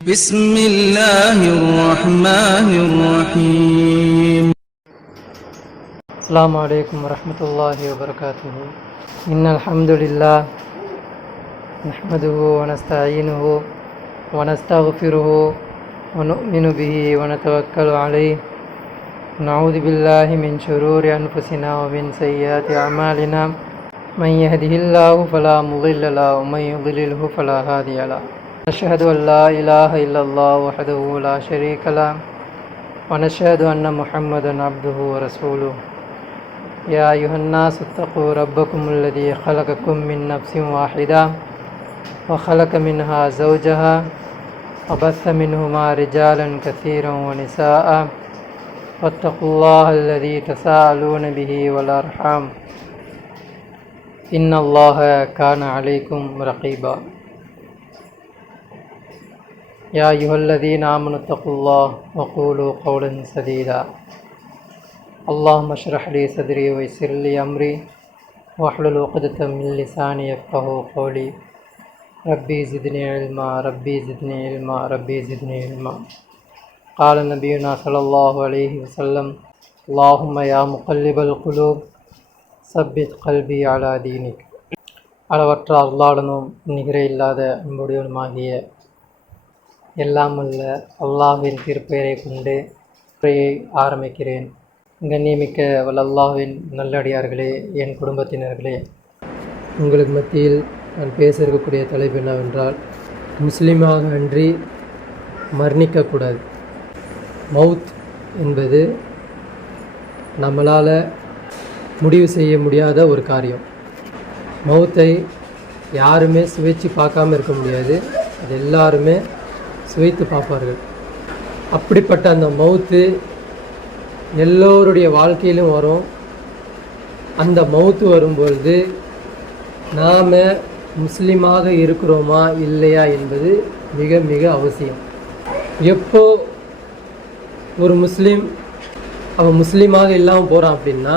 بسم الله الرحمن الرحيم. السلام عليكم ورحمة الله وبركاته. إن الحمد لله نحمده ونستعينه ونستغفره ونؤمن به ونتوكل عليه ونعوذ بالله من شرور أنفسنا ومن سيئات أعمالنا من يهده الله فلا مضل له ومن يضلله فلا هادي له. نشهد أن لا إله إلا الله وحده لا شريك له ونشهد أن محمدا عبده ورسوله. يا أيها الناس اتقوا ربكم الذي خلقكم من نفس واحدة وخلق منها زوجها وبث منهما رجالا كثيرا ونساء واتقوا الله الذي تساءلون به والأرحام إن الله كان عليكم رقيبا. يا أيها الذين آمنوا اتقوا الله وقولوا قولا سديدا. اللهم اشرح لي صدري ويسر لي أمري واحلل عقدة من لساني يفقهوا قولي. ربي زدني علما ربي زدني علما ربي زدني علما. قال نبينا صلى الله عليه وسلم اللهم يا مقلب القلوب ثبت قلبي على دينك. அளவற்ற அல்லாஹ்வுடனும் நிகரே இல்லாத அன்புடையவனுமாகிய எல்லாம் உள்ள அல்லாஹ்வின் திருப்பெயரை கொண்டு உரையை ஆரம்பிக்கிறேன். கண்ணியமிக்க அல்லாஹ்வின் நல்லடியார்களே, என் குடும்பத்தினர்களே, உங்களுக்கு மத்தியில் நான் பேச இருக்கக்கூடிய தலைப்பு என்னவென்றால், முஸ்லீமாக அன்றி மரணிக்கக்கூடாது. மவுத் என்பது நம்மளால் முடிவு செய்ய முடியாத ஒரு காரியம். மவுத்தை யாருமே சுவைச்சு பார்க்காம இருக்க முடியாது. அது எல்லாருமே சுவைத்து பார்ப்பார்கள். அப்படிப்பட்ட அந்த மவுத்து எல்லோருடைய வாழ்க்கையிலும் வரும். அந்த மவுத்து வரும்பொழுது நாம் முஸ்லீமாக இருக்கிறோமா இல்லையா என்பது மிக மிக அவசியம். எப்போ ஒரு முஸ்லீம் அவன் முஸ்லீமாக இல்லாமல் போகிறான் அப்படின்னா,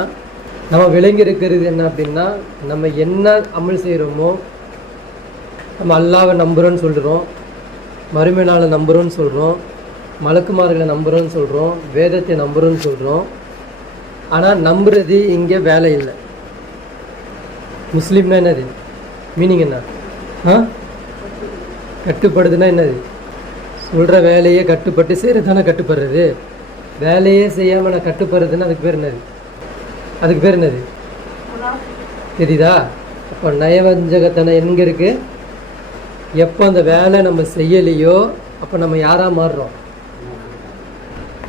நம்ம விளங்கி இருக்கிறது என்ன அப்படின்னா, நம்ம என்ன அமல் செய்கிறோமோ, நம்ம அல்லாஹ்வை நம்புகிறோன்னு சொல்கிறோம், மறுமை நாளை நம்புகிறோன்னு சொல்கிறோம், மலக்குமார்களை நம்புகிறோன்னு சொல்கிறோம், வேதத்தை நம்புகிறோன்னு சொல்கிறோம். ஆனால் நம்புறது இங்கே வேலை இல்லை. முஸ்லீம்னா என்னது? மீனிங் என்ன? கட்டுப்படுதுன்னா என்னது? சொல்கிற வேலையே கட்டுப்பட்டு செய்கிறது தானே கட்டுப்படுறது. வேலையே செய்யாமல் நான் கட்டுப்படுறதுன்னா அதுக்கு பேர் என்னது? அதுக்கு பேர் என்னது தெரியுதா? அப்போ நயவஞ்சகத்தனை எங்கே இருக்குது? எப்போ அந்த வேலை நம்ம செய்யலையோ அப்போ நம்ம யாராக மாறுறோம்?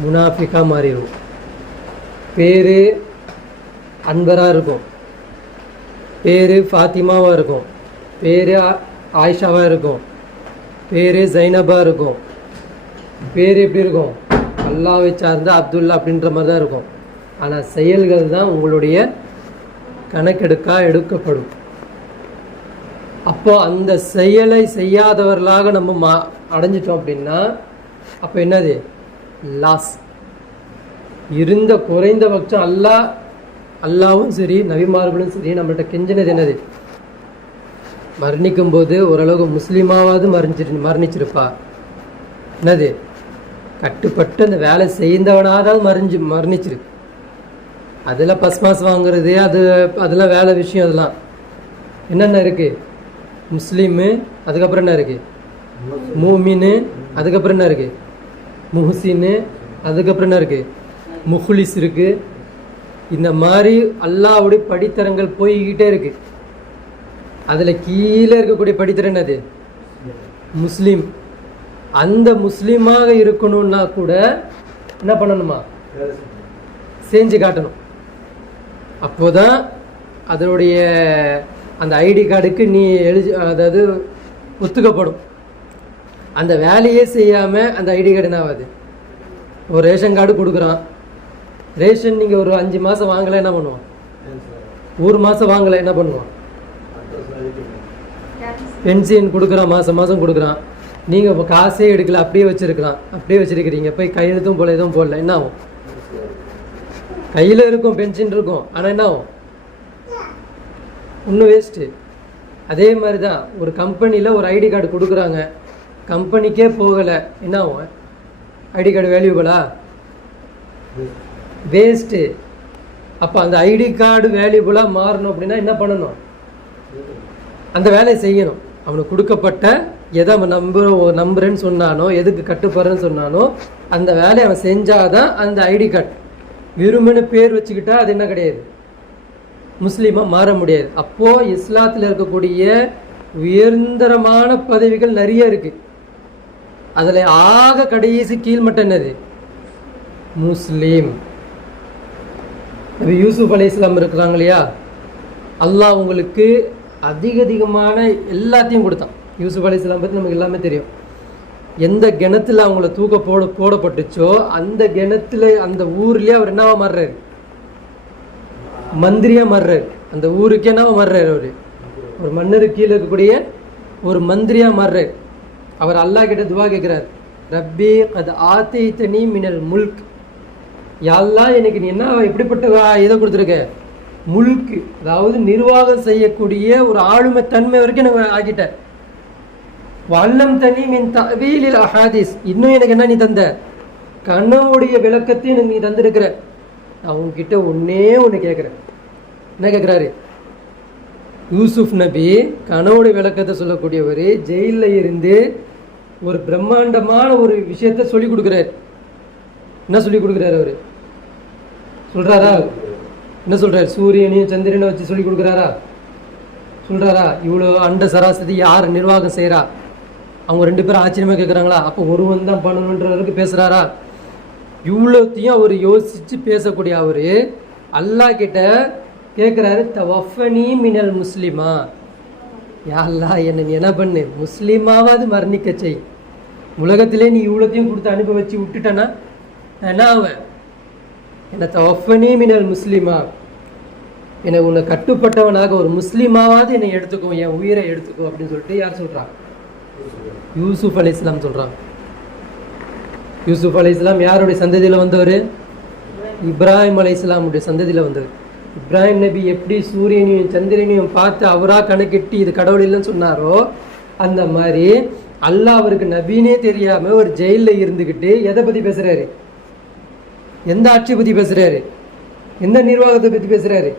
முனாஃபிக்காக மாறிடுவோம். பேர் அன்பராக இருக்கும், பேர் ஃபாத்திமாவாக இருக்கும், பேர் ஆயிஷாவாக இருக்கும், பேர் ஜைனபாக இருக்கும். பேர் எப்படி இருக்கும்? அல்லாஹ்வை சார்ந்த அப்துல்லா அப்படின்ற மாதிரி தான் இருக்கும். ஆனால் செயல்கள் தான் உங்களுடைய எடுக்கப்படும். அப்போ அந்த செயலை செய்யாதவர்களாக நம்ம அடைஞ்சிட்டோம் அப்படின்னா அப்போ என்னது? லாஸ். இருந்த குறைந்தபட்சம் அல்லாவும் சரி நபிமார்களும் சரி நம்மள்கிட்ட கெஞ்சினது என்னது? மரணிக்கும் போது ஓரளவுக்கு முஸ்லீமாவது மரணிச்சிருப்பா. என்னது? கட்டுப்பட்டு அந்த வேலை செய்தவனாவது மரணிச்சிரு. அதில் பஸ்மாஸ் வாங்குறது அதெல்லாம் வேலை விஷயம். அதெல்லாம் என்னென்ன இருக்குது? முஸ்லீமு, அதுக்கப்புறம் என்ன இருக்குது? மூமின்னு, அதுக்கப்புறம் என்ன இருக்குது? முஹ்சின்னு, அதுக்கப்புறம் என்ன இருக்குது? முஹ்லிஸ் இருக்குது. இந்த மாதிரி அல்லாஹ்வுடைய படித்தரங்கள் போய்கிட்டே இருக்குது. அதில் கீழே இருக்கக்கூடிய படித்தரம் என்னது? முஸ்லீம். அந்த முஸ்லீமாக இருக்கணும்னா கூட என்ன பண்ணணுமா? செஞ்சு காட்டணும். அப்போதான் அதனுடைய அந்த ஐடி கார்டுக்கு நீ அதாவது ஒத்துக்கப்படும். அந்த வேலையே செய்யாமல் அந்த ஐடி கார்டு என்ன ஆகாது? ஒரு ரேஷன் கார்டு கொடுக்குறான். ரேஷன் நீங்கள் ஒரு 5 மாதம் வாங்கலை என்ன பண்ணுவான்? 1 மாதம் வாங்கலை என்ன பண்ணுவான்? பென்ஷன் கொடுக்குறான், மாதம் மாதம் கொடுக்குறான். நீங்கள் இப்போ காசே எடுக்கல, அப்படியே வச்சுருக்கிறீங்க. போய் கையெழுத்தும் போல எதுவும் போடல, என்ன ஆகும்? கையில் இருக்கும், பென்ஷன் இருக்கும், ஆனால் என்ன ஆகும்? இன்னும் வேஸ்ட்டு. அதே மாதிரி தான் ஒரு கம்பெனியில் ஒரு ஐடி கார்டு கொடுக்குறாங்க. கம்பெனிக்கே போகலை, என்ன ஆகும்? ஐடி கார்டு வேல்யூபிளா? வேஸ்ட்டு. அப்போ அந்த ஐடி கார்டு வேல்யூபிளாக மாறணும் அப்படின்னா என்ன பண்ணணும்? அந்த வேலையை செய்யணும். அவனுக்கு கொடுக்கப்பட்ட எதை அவன் நம்புறேன்னு சொன்னானோ, எதுக்கு கட்டுப்படுறேன்னு சொன்னானோ அந்த வேலையை அவன் செஞ்சாதான் அந்த ஐடி கார்டு. விரும்பின பேர் வச்சுக்கிட்டா அது என்ன கிடையாது, முஸ்லீமாக மாற முடியாது. அப்போது இஸ்லாத்தில் இருக்கக்கூடிய உயர்ந்தரமான பதவிகள் நிறைய இருக்குது. அதில் ஆக கடைசி கீழ்மட்டம் என்னது? முஸ்லீம். நபி யூசுப் அலைஹிஸ்ஸலாம் இருக்கிறாங்க இல்லையா, அல்லாஹ் உங்களுக்கு அதிகமான எல்லாத்தையும் கொடுத்தான். யூசுப் அலைஹிஸ்ஸலாம் பற்றி நமக்கு எல்லாமே தெரியும். எந்த கிணத்துல அவங்கள போடப்பட்டுச்சோ அந்த கிணத்துல அந்த ஊர்லேயே அவர் என்னவா மாறுறாரு? மந்திரியாக மாறுறாரு. அந்த ஊருக்கே என்னவா மாறுறாரு? ஒரு மன்னருக்கு கீழே இருக்கக்கூடிய ஒரு மந்திரியாக மாறுறாரு. அவர் அல்லாஹ் கிட்ட துவா கேட்குறார், ரப்பி அது ஆத்தைத்தனி மினல் முல்க். யாழ்லா எனக்கு நீ என்ன எப்படிப்பட்ட இதை கொடுத்துருக்க? முல்க்கு, அதாவது நிர்வாகம் செய்யக்கூடிய ஒரு ஆளுமை தன்மை வரைக்கும் எனக்கு ஆக்கிட்ட. வல்லம் தனி மின் தவீலில் அஹாதீஸ். இன்னும் எனக்கு என்ன நீ தந்த? கனவுடைய விளக்கத்தையும் எனக்கு நீ தந்திருக்கிற. நான் உங்ககிட்ட ஒன்று கேட்குறேன். என்ன கேட்குறாரு? யூசுப் நபி கனவுடைய விளக்கத்தை சொல்லக்கூடியவர் ஜெயிலில் இருந்து ஒரு பிரம்மாண்டமான ஒரு விஷயத்த சொல்லி கொடுக்குறாரு. என்ன சொல்லி கொடுக்குறாரு? அவர் சொல்கிறாரா? என்ன சொல்கிறார்? சூரியனையும் சந்திரனை வச்சு சொல்லி கொடுக்குறாரா? சொல்கிறாரா? இவ்வளோ அண்ட சராசரி யார் நிர்வாகம் செய்கிறா? அவங்க 2 பேரும் ஆச்சரியமாக கேட்குறாங்களா? அப்போ ஒருவன் தான் பண்ணணுன்ற அளவுக்கு பேசுகிறாரா? இவ்வளோத்தையும் அவர் யோசித்து பேசக்கூடிய அவர் அல்லாஹ் கிட்ட கேட்குறாரு, தவஃபனி மினல் முஸ்லிமா. யா அல்லாஹ், என்னை நீ என்ன பண்ணு, முஸ்லீமாவது மரணிக்க செய். உலகத்திலே நீ இவ்வளோத்தையும் கொடுத்து அனுப்பி வச்சு விட்டுட்டேன்னா என்ன ஆவேன்? என்னை தவஃபனி மினல் முஸ்லிமா, என்னை உன்னை கட்டுப்பட்டவனாக ஒரு முஸ்லீமாவது என்னை எடுத்துக்கோ, என் உயிரை எடுத்துக்கோ அப்படின்னு சொல்லிட்டு யார் சொல்கிறான்? யூசுப் அலைஹிஸ்ஸலாம் சொல்கிறாங்க. யூசுப் அலைஹிஸ்ஸலாம் யாருடைய சந்ததியில் வந்தவர்? இப்ராஹிம் அலைஹிஸ்ஸலாமுடைய சந்ததியில் வந்தவர். இப்ராஹிம் நபி எப்படி சூரியனையும் சந்திரனையும் பார்த்து அவராக கணக்கிட்டு இது கடவுள் இல்லைன்னு சொன்னாரோ, அந்த மாதிரி அல்லாஹ் அவருக்கு நபினே தெரியாமல் ஒரு ஜெயிலில் இருந்துக்கிட்டு எதை பற்றி பேசுகிறாரு? எந்த ஆட்சியை பற்றி பேசுகிறாரு? எந்த நிர்வாகத்தை பற்றி பேசுகிறாரு?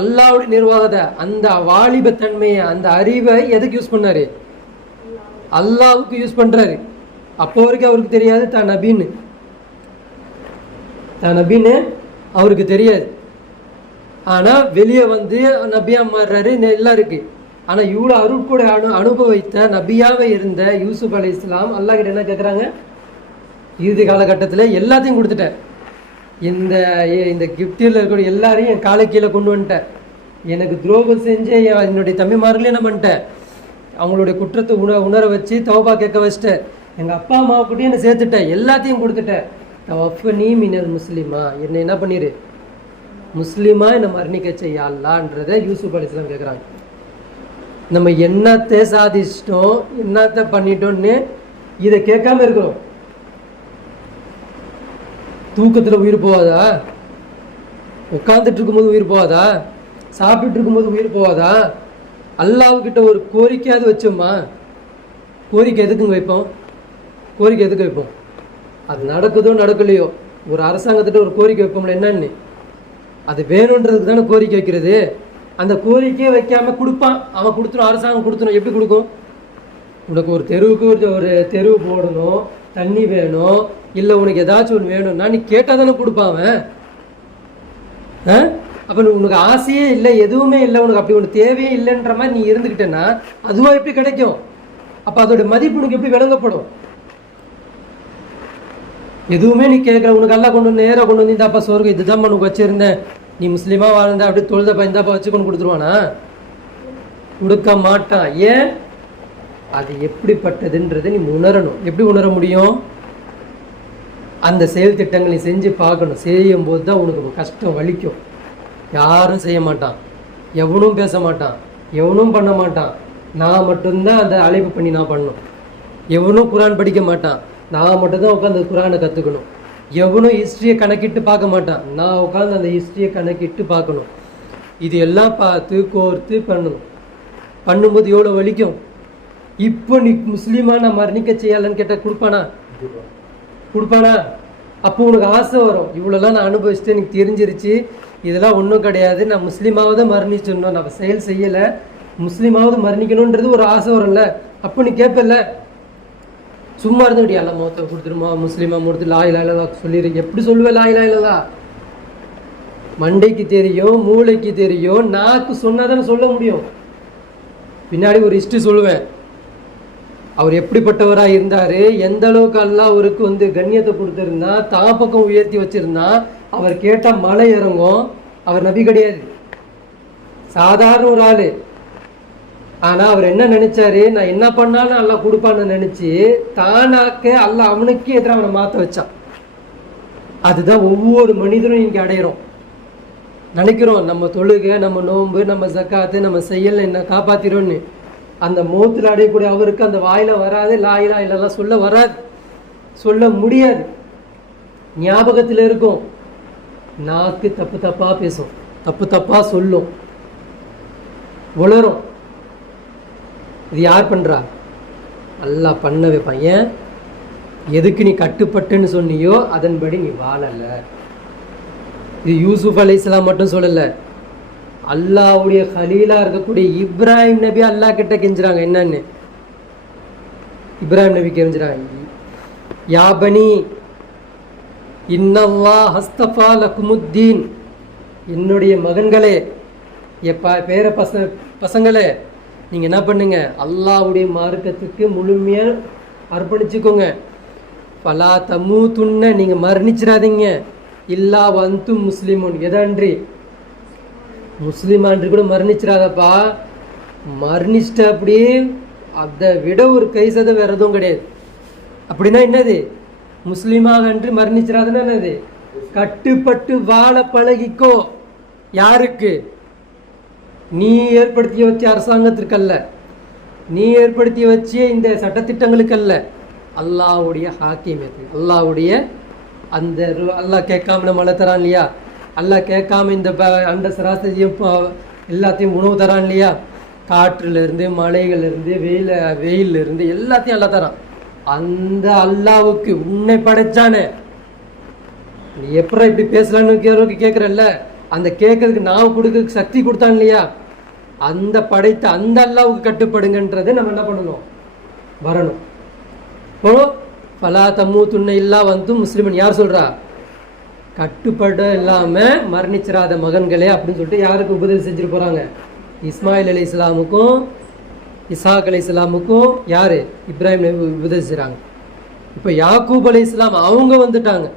அல்லாஹ்வுடைய நிர்வாகத்தை, அந்த வாலிபத்தன்மையை, அந்த அறிவை எதுக்கு யூஸ் பண்ணாரு? அல்லாஹ்வுக்கு யூஸ் பண்ணுறாரு. அப்போ வரைக்கும் அவருக்கு தெரியாது தான் நபின்னு அவருக்கு தெரியாது. ஆனால் வெளியே வந்து நபியா மாறுறாரு, எல்லாம் இருக்கு. ஆனால் இவ்வளோ அருட்கூட அனுபவித்த நபியாவே இருந்த யூசுப் அலைஹிஸ்ஸலாம் அல்லாஹ் கிட்ட என்ன கேட்குறாங்க? இறுதி காலகட்டத்தில் எல்லாத்தையும் கொடுத்துட்டேன், இந்த கிஃப்டில் இருக்கக்கூடிய எல்லாரையும் என் காலை கீழே கொண்டு வந்துட்டேன், எனக்கு துரோகம் செஞ்சு என்னுடைய தம்பிமார்களையும் என்ன பண்ணிட்டேன், அவங்களுடைய குற்றத்தை உணர வச்சு தௌபா கேட்க வச்சுட்டேன், எங்கள் அப்பா அம்மாவை கூட்டி என்னை சேர்த்துட்டேன், எல்லாத்தையும் கொடுத்துட்டேன். தவஃபனி மினல் முஸ்லிமா, என்னை என்ன பண்ணிடு, முஸ்லீமா என்னை மரணிக்க செய்யலான்றதை யூசுப் அலைஹிஸ்ஸலாம் கேட்குறாங்க. நம்ம என்னத்தை சாதிச்சிட்டோம், என்னத்தை பண்ணிட்டோம்னு இதை கேட்காம இருக்கிறோம். தூக்கத்தில் உயிர் போவாதா? உட்காந்துட்டு இருக்கும்போது உயிர் போவாதா? சாப்பிட்டு இருக்கும்போது உயிர் போவாதா? அல்லாஹ்கிட்ட ஒரு கோரிக்கையாவது வச்சோமா? கோரிக்கை எதுக்குங்க வைப்போம்? கோரிக்கை எதுக்கு வைப்போம்? அது நடக்குதோ நடக்கலையோ, ஒரு அரசாங்கத்திட்ட ஒரு கோரிக்கை வைப்போம்ல, என்னன்னு அது வேணுன்றதுக்கு தானே கோரிக்கை வைக்கிறது. அந்த கோரிக்கையை வைக்காம கொடுப்பான், அவன் கொடுத்துரும், அரசாங்கம் கொடுத்துரும். எப்படி கொடுக்கும்? உனக்கு ஒரு தெருவுக்கு ஒரு தெருவு போடணும், தண்ணி வேணும், இல்லை உனக்கு ஏதாச்சும் ஒன்று வேணும்னா நீ கேட்டால் தானே கொடுப்பான் அவன். அப்போ உனக்கு ஆசையே இல்லை, எதுவுமே இல்லை, உனக்கு அப்படி ஒன்று தேவையே இல்லைன்ற மாதிரி நீ இருந்துக்கிட்டேன்னா அதுவாக எப்படி கிடைக்கும்? அப்போ அதோட மதிப்பு உனக்கு எப்படி விளங்கப்படும்? எதுவுமே நீ கேட்குற, உனக்கு எல்லாம் கொண்டு வந்து நேராக கொண்டு வந்து இந்தாப்பா சோறு, இதுதான் உனக்கு வச்சுருந்தேன், நீ முஸ்லீமாக வாழ்ந்த அப்படி தொழுதப்பா இந்தாப்பா வச்சு கொண்டு கொடுத்துருவானா? கொடுக்க மாட்டான். ஏன்? அது எப்படிப்பட்டதுன்றதை நீ உணரணும். எப்படி உணர முடியும்? அந்த செயல் திட்டங்களை செஞ்சு பார்க்கணும். செய்யும் போது தான் உனக்கு கஷ்டம் வலிக்கும். யாரும் செய்ய மாட்டான், எவனும் பேச மாட்டான், எவனும் பண்ண மாட்டான். நான் மட்டும்தான் அந்த அழைப்பு பண்ணி நான் பண்ணணும். எவனும் குரான் படிக்க மாட்டான், நான் மட்டும்தான் உட்காந்து குரானை கற்றுக்கணும். எவனும் ஹிஸ்ட்ரியை கணக்கிட்டு பார்க்க மாட்டான், நான் உட்காந்து அந்த ஹிஸ்ட்ரியை கணக்கிட்டு பார்க்கணும். இது எல்லாம் பார்த்து கோர்த்து பண்ணணும். பண்ணும்போது எவ்வளோ வலிக்கும். இப்போ நீ முஸ்லீமா நான் மரணிக்க செய்யலன்னு கேட்டால் கொடுப்பானா? அப்போ உனக்கு ஆசை வரும், இவ்வளோலாம் நான் அனுபவிச்சுட்டு எனக்கு தெரிஞ்சிருச்சு, இதெல்லாம் ஒன்றும் கிடையாது, நான் முஸ்லீமாவது மரணிச்சிடணும், நான் செயல் செய்யலை, முஸ்லீமாவது மரணிக்கணுன்றது ஒரு ஆசை வரும்ல. அப்போ நீ கேட்பல, சும்மா இருந்தபடி அல்ல மொத்த கொடுத்துருமா முஸ்லீமா முடித்து லாயிலா இல்லதா சொல்லிடு. எப்படி சொல்லுவேன் லாயிலா இல்லதா? மண்டைக்கு தெரியும், மூளைக்கு தெரியும், நாக்கு சொன்னாதானே சொல்ல முடியும். பின்னாடி ஒரு ஹிஸ்ட்ரி சொல்லுவேன், அவர் எப்படிப்பட்டவராக இருந்தார், எந்த அளவுக்கு அல்லாஹ் அவருக்கு கண்ணியத்தை கொடுத்துருந்தா, தான் பக்கம் உயர்த்தி வச்சிருந்தா, அவர் கேட்டால் மலை இறங்கும். அவர் நபி கிடையாது, சாதாரண ஒரு ஆள். ஆனால் அவர் என்ன நினைச்சாரு, நான் என்ன பண்ணாலும் அல்லாஹ் கொடுப்பான்னு நினச்சி தானாக்க அல்லாஹ் அவனுக்கே எதிராக அவனை மாற்ற வச்சான். அதுதான் ஒவ்வொரு மனிதனும் இங்கே அடையிறோம். நினைக்கிறோம் நம்ம தொழுகை, நம்ம நோன்பு, நம்ம ஜக்காத்து, நம்ம செயல் என்ன காப்பாத்திரோன்னு. அந்த மௌத்தில் அடையக்கூடிய அவருக்கு அந்த வாயில வராது, லாயிலா இல்லெல்லாம் சொல்ல வராது, சொல்ல முடியாது. ஞாபகத்தில் இருக்கும், நாக்கு தப்பு தப்பாக பேசும், தப்பு தப்பாக சொல்லும், உளரும். இது யார் பண்ணுறா? அல்லாஹ் பண்ண வைப்பான். ஏன்? எதுக்கு நீ கட்டுப்பட்டுன்னு சொன்னியோ அதன்படி நீ வாழலை. இது யூசுப் அலைஹிஸ்ஸலாம் மட்டும் சொல்லலை, அல்லாஹ்வுடைய கலீலா இருக்கக்கூடிய இப்ராஹிம் நபி அல்லாஹ் கிட்ட கெஞ்சுறாங்க. என்னன்னு இப்ராஹிம் நபி கெஞ்சுறாங்க, யா பனி இன்னல்லாஹ் ஹஸ்தஃபா லகுமுத்தீன், என்னுடைய மகன்களே, பேர பசங்களே, நீங்கள் என்ன பண்ணுங்க, அல்லாஹ்வுடைய மார்க்கத்துக்கு முழுமையாக அர்ப்பணிச்சுக்கோங்க. பலா தமு துண்ண, நீங்கள் மரணிச்சிடாதீங்க, இல்லா வந்து முஸ்லிமுன், எதான்றி முஸ்லிமான்று கூட மரணிச்சிடாதப்பா. மரணிச்சிட்ட அப்படியே அதை விட ஒரு கைசத வேற எதுவும் கிடையாது. அப்படின்னா என்னது? முஸ்லீமாக அன்று மரணிச்சிடாதுன்னா என்னது? கட்டுப்பட்டு வாழ பழகிக்கோ. யாருக்கு? நீ ஏற்படுத்தி வச்ச அரசாங்கத்திற்கல்ல, நீ ஏற்படுத்தி வச்ச இந்த சட்டத்திட்டங்களுக்கல்ல, அல்லாஹ்வுடைய ஹாக்கிமியத்து, அல்லாஹ்வுடைய அந்த அல்லாஹ் கேட்காம நம்ம மழை தரான் இல்லையா, அல்லாஹ் கேட்காம இந்த அந்த சராசரியும் எல்லாத்தையும் உணவு தரான் இல்லையா, காற்றுலேருந்து மலைகள்லேருந்து வெயிலிருந்து எல்லாத்தையும் அல்லாஹ் தரான். அந்த அல்லாஹ்வுக்கு உன்னை படைச்சானே, நீ எப்பறம் இப்படி பேசலான்னு கேட்குறல்ல, அந்த கேட்கறதுக்கு நான் கொடுக்கறதுக்கு சக்தி கொடுத்தான் இல்லையா, அந்த படைத்த அந்த அல்லாஹ்வுக்கு கட்டுப்படுங்கன்றது நம்ம என்ன பண்ணணும்? வரணும். இப்போ ஃபலா தம்மு துண்ணை இல்லா வந்து முஸ்லிமன் யார் சொல்கிறா? கட்டுப்பட இல்லாமல் மரணிச்சிராத மகன்களே அப்படின்னு சொல்லிட்டு யாருக்கு உபதேசம் செஞ்சுட்டு போகிறாங்க? இஸ்மாயில் அலி இஸ்லாமுக்கும் இசாக் அலி இஸ்லாமுக்கும் யார்? இப்ராஹிம் நபி உபதேசிக்கிறாங்க. இப்போ யாக்கூப் அலி இஸ்லாம் அவங்க வந்துட்டாங்க.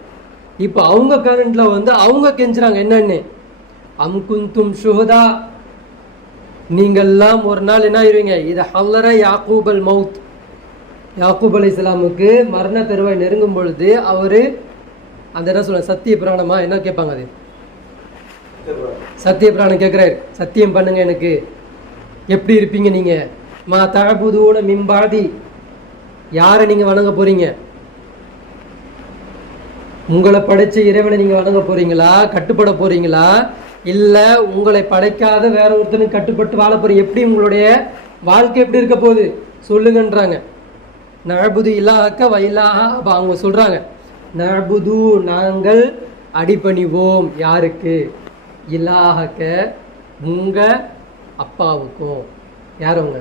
இப்போ அவங்க கரண்டில் அவங்க கெஞ்சுறாங்க. என்னன்னு? அம் குந்தும் ஷுஹதா, நீங்கள்லாம் ஒரு நாள் என்ன ஆயிருவீங்க, இது ஹல்லர யாக்கூப் அல் மவுத், யாக்கூப் அலி இஸ்லாமுக்கு மரண தருவாய் நெருங்கும் பொழுது அவர் அந்த என்ன சொல்ல, சத்திய பிராணமா என்ன கேட்பாங்க? அது சத்திய பிராணம் கேட்குறாரு, சத்தியம் பண்ணுங்க எனக்கு, எப்படி இருப்பீங்க நீங்க? மா தஅபுதூன மின் பாதி, யாரை நீங்க வணங்க போறீங்க? உங்களை படைச்ச இறைவனை நீங்க வணங்க போறீங்களா, கட்டுப்பட போறீங்களா, இல்ல உங்களை படைக்காத வேற ஒருத்தனுக்கு கட்டுப்பட்டு வாழ போறீங்க? எப்படி உங்களுடைய வாழ்க்கை எப்படி இருக்க போகுது சொல்லுங்கன்றாங்க. நஅபுது இலாஹக்க வைலாஹ, அவங்க சொல்றாங்க நஅபுது, நாங்கள் அடிபணிவோம். யாருக்கு? இலாஹக்க, உங்க அப்பாவுக்கும். யார் அவங்க?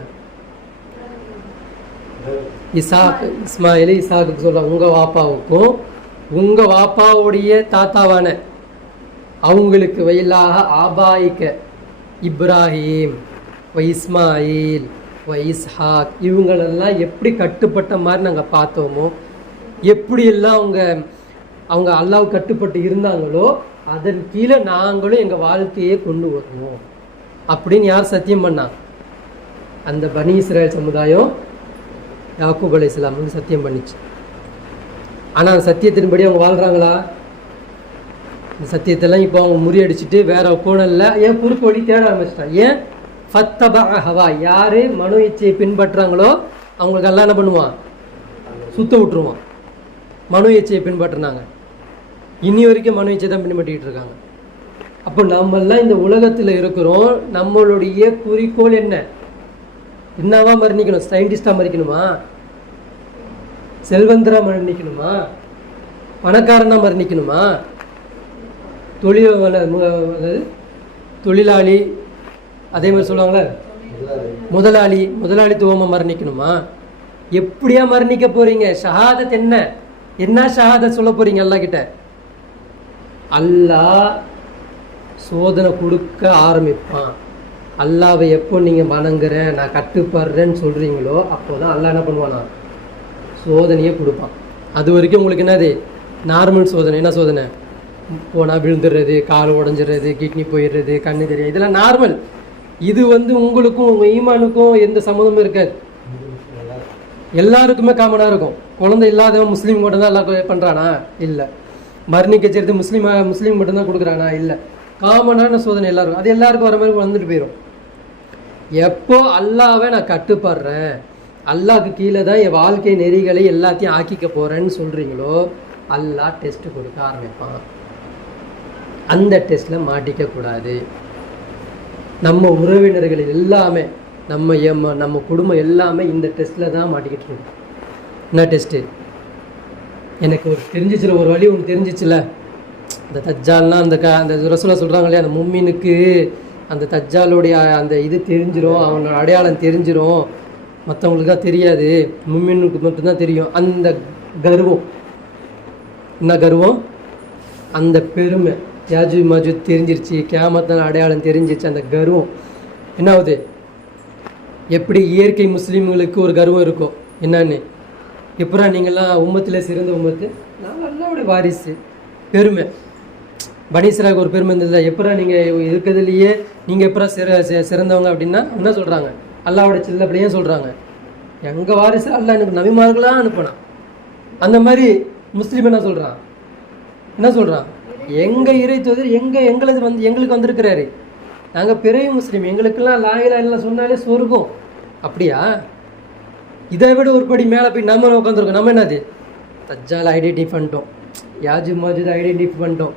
இசாக், இஸ்மாயில் இசாக்கு சொல்றாங்க, உங்க வாப்பாவுக்கும், உங்க வாப்பாவுடைய தாத்தாவான அவங்களுக்கு, வயலாக ஆபாயிக்க இப்ராஹிம் வ இஸ்மாயில் வ இஸ்ஹாக், இவங்களெல்லாம் எப்படி கட்டுப்பட்ட மாதிரி நாங்கள் பார்த்தோமோ, எப்படியெல்லாம் அவங்க அல்லாஹ் கட்டுப்பட்டு இருந்தாங்களோ அதன் கீழே நாங்களும் எங்கள் வாழ்க்கையை கொண்டு வருவோம் அப்படின்னு யார் சத்தியம் பண்ணாங்க? அந்த பனி இஸ்ராயல் சமுதாயம் யாக்கூப் அலைஹிஸ்ஸலாம் சத்தியம் பண்ணிச்சு. ஆனால் அந்த சத்தியத்தின்படி அவங்க வாழ்கிறாங்களா? இந்த சத்தியத்தெல்லாம் இப்போ அவங்க முறியடிச்சுட்டு வேற கோணல்ல ஏன் குறுக்கு வழி தேட ஆரம்பிச்சிட்டாங்க. ஏன்? ஃபத்தபா ஹவா, யார் மனோ இச்சையை பின்பற்றுறாங்களோ அவங்களுக்கு எல்லாம் என்ன பண்ணுவான்? சுத்த விட்டுருவான். மனோ இச்சையை பின்பற்றினாங்க, இனி வரைக்கும் மனோ இச்சை தான் பின்பற்றிக்கிட்டு இருக்காங்க. அப்போ நம்மெல்லாம் இந்த உலகத்தில் இருக்கிறோம், நம்மளுடைய குறிக்கோள் என்ன? என்னவா மரணிக்கணும்? சயின்டிஸ்டாக மறிக்கணுமா? செல்வந்தரா மரணிக்கணுமா? பணக்காரனா மரணிக்கணுமா? தொழிலாளி, அதே மாதிரி சொல்லுவாங்களே முதலாளித்துவமாக மரணிக்கணுமா? எப்படியா மரணிக்க போறீங்க? ஷஹாதத் என்ன ஷஹாதத் சொல்ல போறீங்க அல்லாஹ் கிட்ட? அல்லாஹ் சோதனை கொடுக்க ஆரம்பிப்பான். அல்லாவை எப்போ நீங்கள் வணங்குறேன், நான் கட்டுப்படுறேன்னு சொல்கிறீங்களோ அப்போதான் அல்லாஹ் என்ன பண்ணுவானா? சோதனையே கொடுப்பான். அது வரைக்கும் உங்களுக்கு என்னது? நார்மல் சோதனை. என்ன சோதனை? போனால் விழுந்துடுறது, கால் உடஞ்சிடுறது, கிட்னி போயிடுறது, கண்ணு தெரியும், இதெல்லாம் நார்மல். இது உங்களுக்கும் உங்கள் ஈமானுக்கும் எந்த சம்மந்தமும் இருக்காது. எல்லாருக்குமே காமனாக இருக்கும். குழந்தை இல்லாதவன் முஸ்லீம் மட்டும்தான் எல்லாம் பண்ணுறானா? இல்லை. மரணிக்க செய்கிறது முஸ்லீம் மட்டும்தான் கொடுக்குறானா? இல்லை. காமனான சோதனை எல்லாருக்கும். அது எல்லாருக்கும் வர மாதிரி வந்துட்டு போயிடும். எப்போ அல்லாவை நான் கட்டுப்படுறேன், அல்லாஹ்க்கு கீழே தான் என் வாழ்க்கை நெறிகளை எல்லாத்தையும் ஆக்கிக்க போகிறேன்னு சொல்கிறீங்களோ அல்லாஹ் டெஸ்ட்டு கொடுக்க ஆரம்பிப்பான். அந்த டெஸ்ட்டில் மாட்டிக்கக்கூடாது. நம்ம உறவினர்கள் எல்லாமே, நம்ம குடும்பம் எல்லாமே இந்த டெஸ்ட்டில் தான் மாட்டிக்கிட்டு இருக்கு. என்ன டெஸ்ட்டு? எனக்கு ஒரு தெரிஞ்சிச்சுல, ஒரு வழி ஒன்று தெரிஞ்சிச்சுல, அந்த தஜ்ஜால்னா அந்த ரசூலா சொல்கிறாங்க இல்லையா, அந்த மும்மினுக்கு அந்த தஜ்ஜாலுடைய அந்த இது தெரிஞ்சிடும், அவனோட அடையாளம் தெரிஞ்சிடும், மற்றவங்களுக்கா தெரியாது, மும்மினுக்கு மட்டும்தான் தெரியும். அந்த கர்வம், என்ன கர்வம்? அந்த பெருமை. யாஜு மாஜூத் தெரிஞ்சிருச்சு, கியாமத்தான அடையாளம் தெரிஞ்சிருச்சு, அந்த கர்வம் என்ன ஆகுது? எப்படி இயற்கை முஸ்லீம்களுக்கு ஒரு கர்வம் இருக்கும், என்னன்னு, எப்படா நீங்கள்லாம் உம்மத்தில் சிறந்த உம்மத்து, நான் அல்லாவுடைய வாரிசு, பெருமை. பனீஸ்ராவுக்கு ஒரு பெருமை இருந்தது. எப்படா நீங்கள் இருக்கிறதுலையே நீங்கள் எப்படா சிறந்தவங்க அப்படின்னா என்ன சொல்கிறாங்க? அல்லாவோட சில்ல அப்படியே சொல்கிறாங்க, எங்கள் வாரிசு அல்லா எனக்கு நபிமார்களாக அனுப்பினான். அந்த மாதிரி முஸ்லீம் என்ன சொல்கிறான்? எங்கள் இறை தூதர் எங்களுக்கு வந்திருக்கிறாரு, நாங்கள் பெரிய முஸ்லீம், எங்களுக்கெல்லாம் லா இலாஹ இல்லல்லாஹ் சொன்னாலே சொர்க்கம். அப்படியா? இதை விட ஒரு படி மேலே போய் நம்ம உட்காந்துருக்கோம். நம்ம என்னது? தஜ்ஜால் ஐடென்டிஃபை பண்ணிட்டோம், யாஜு மாஜூத் ஐடென்டிஃபை பண்ணிட்டோம்.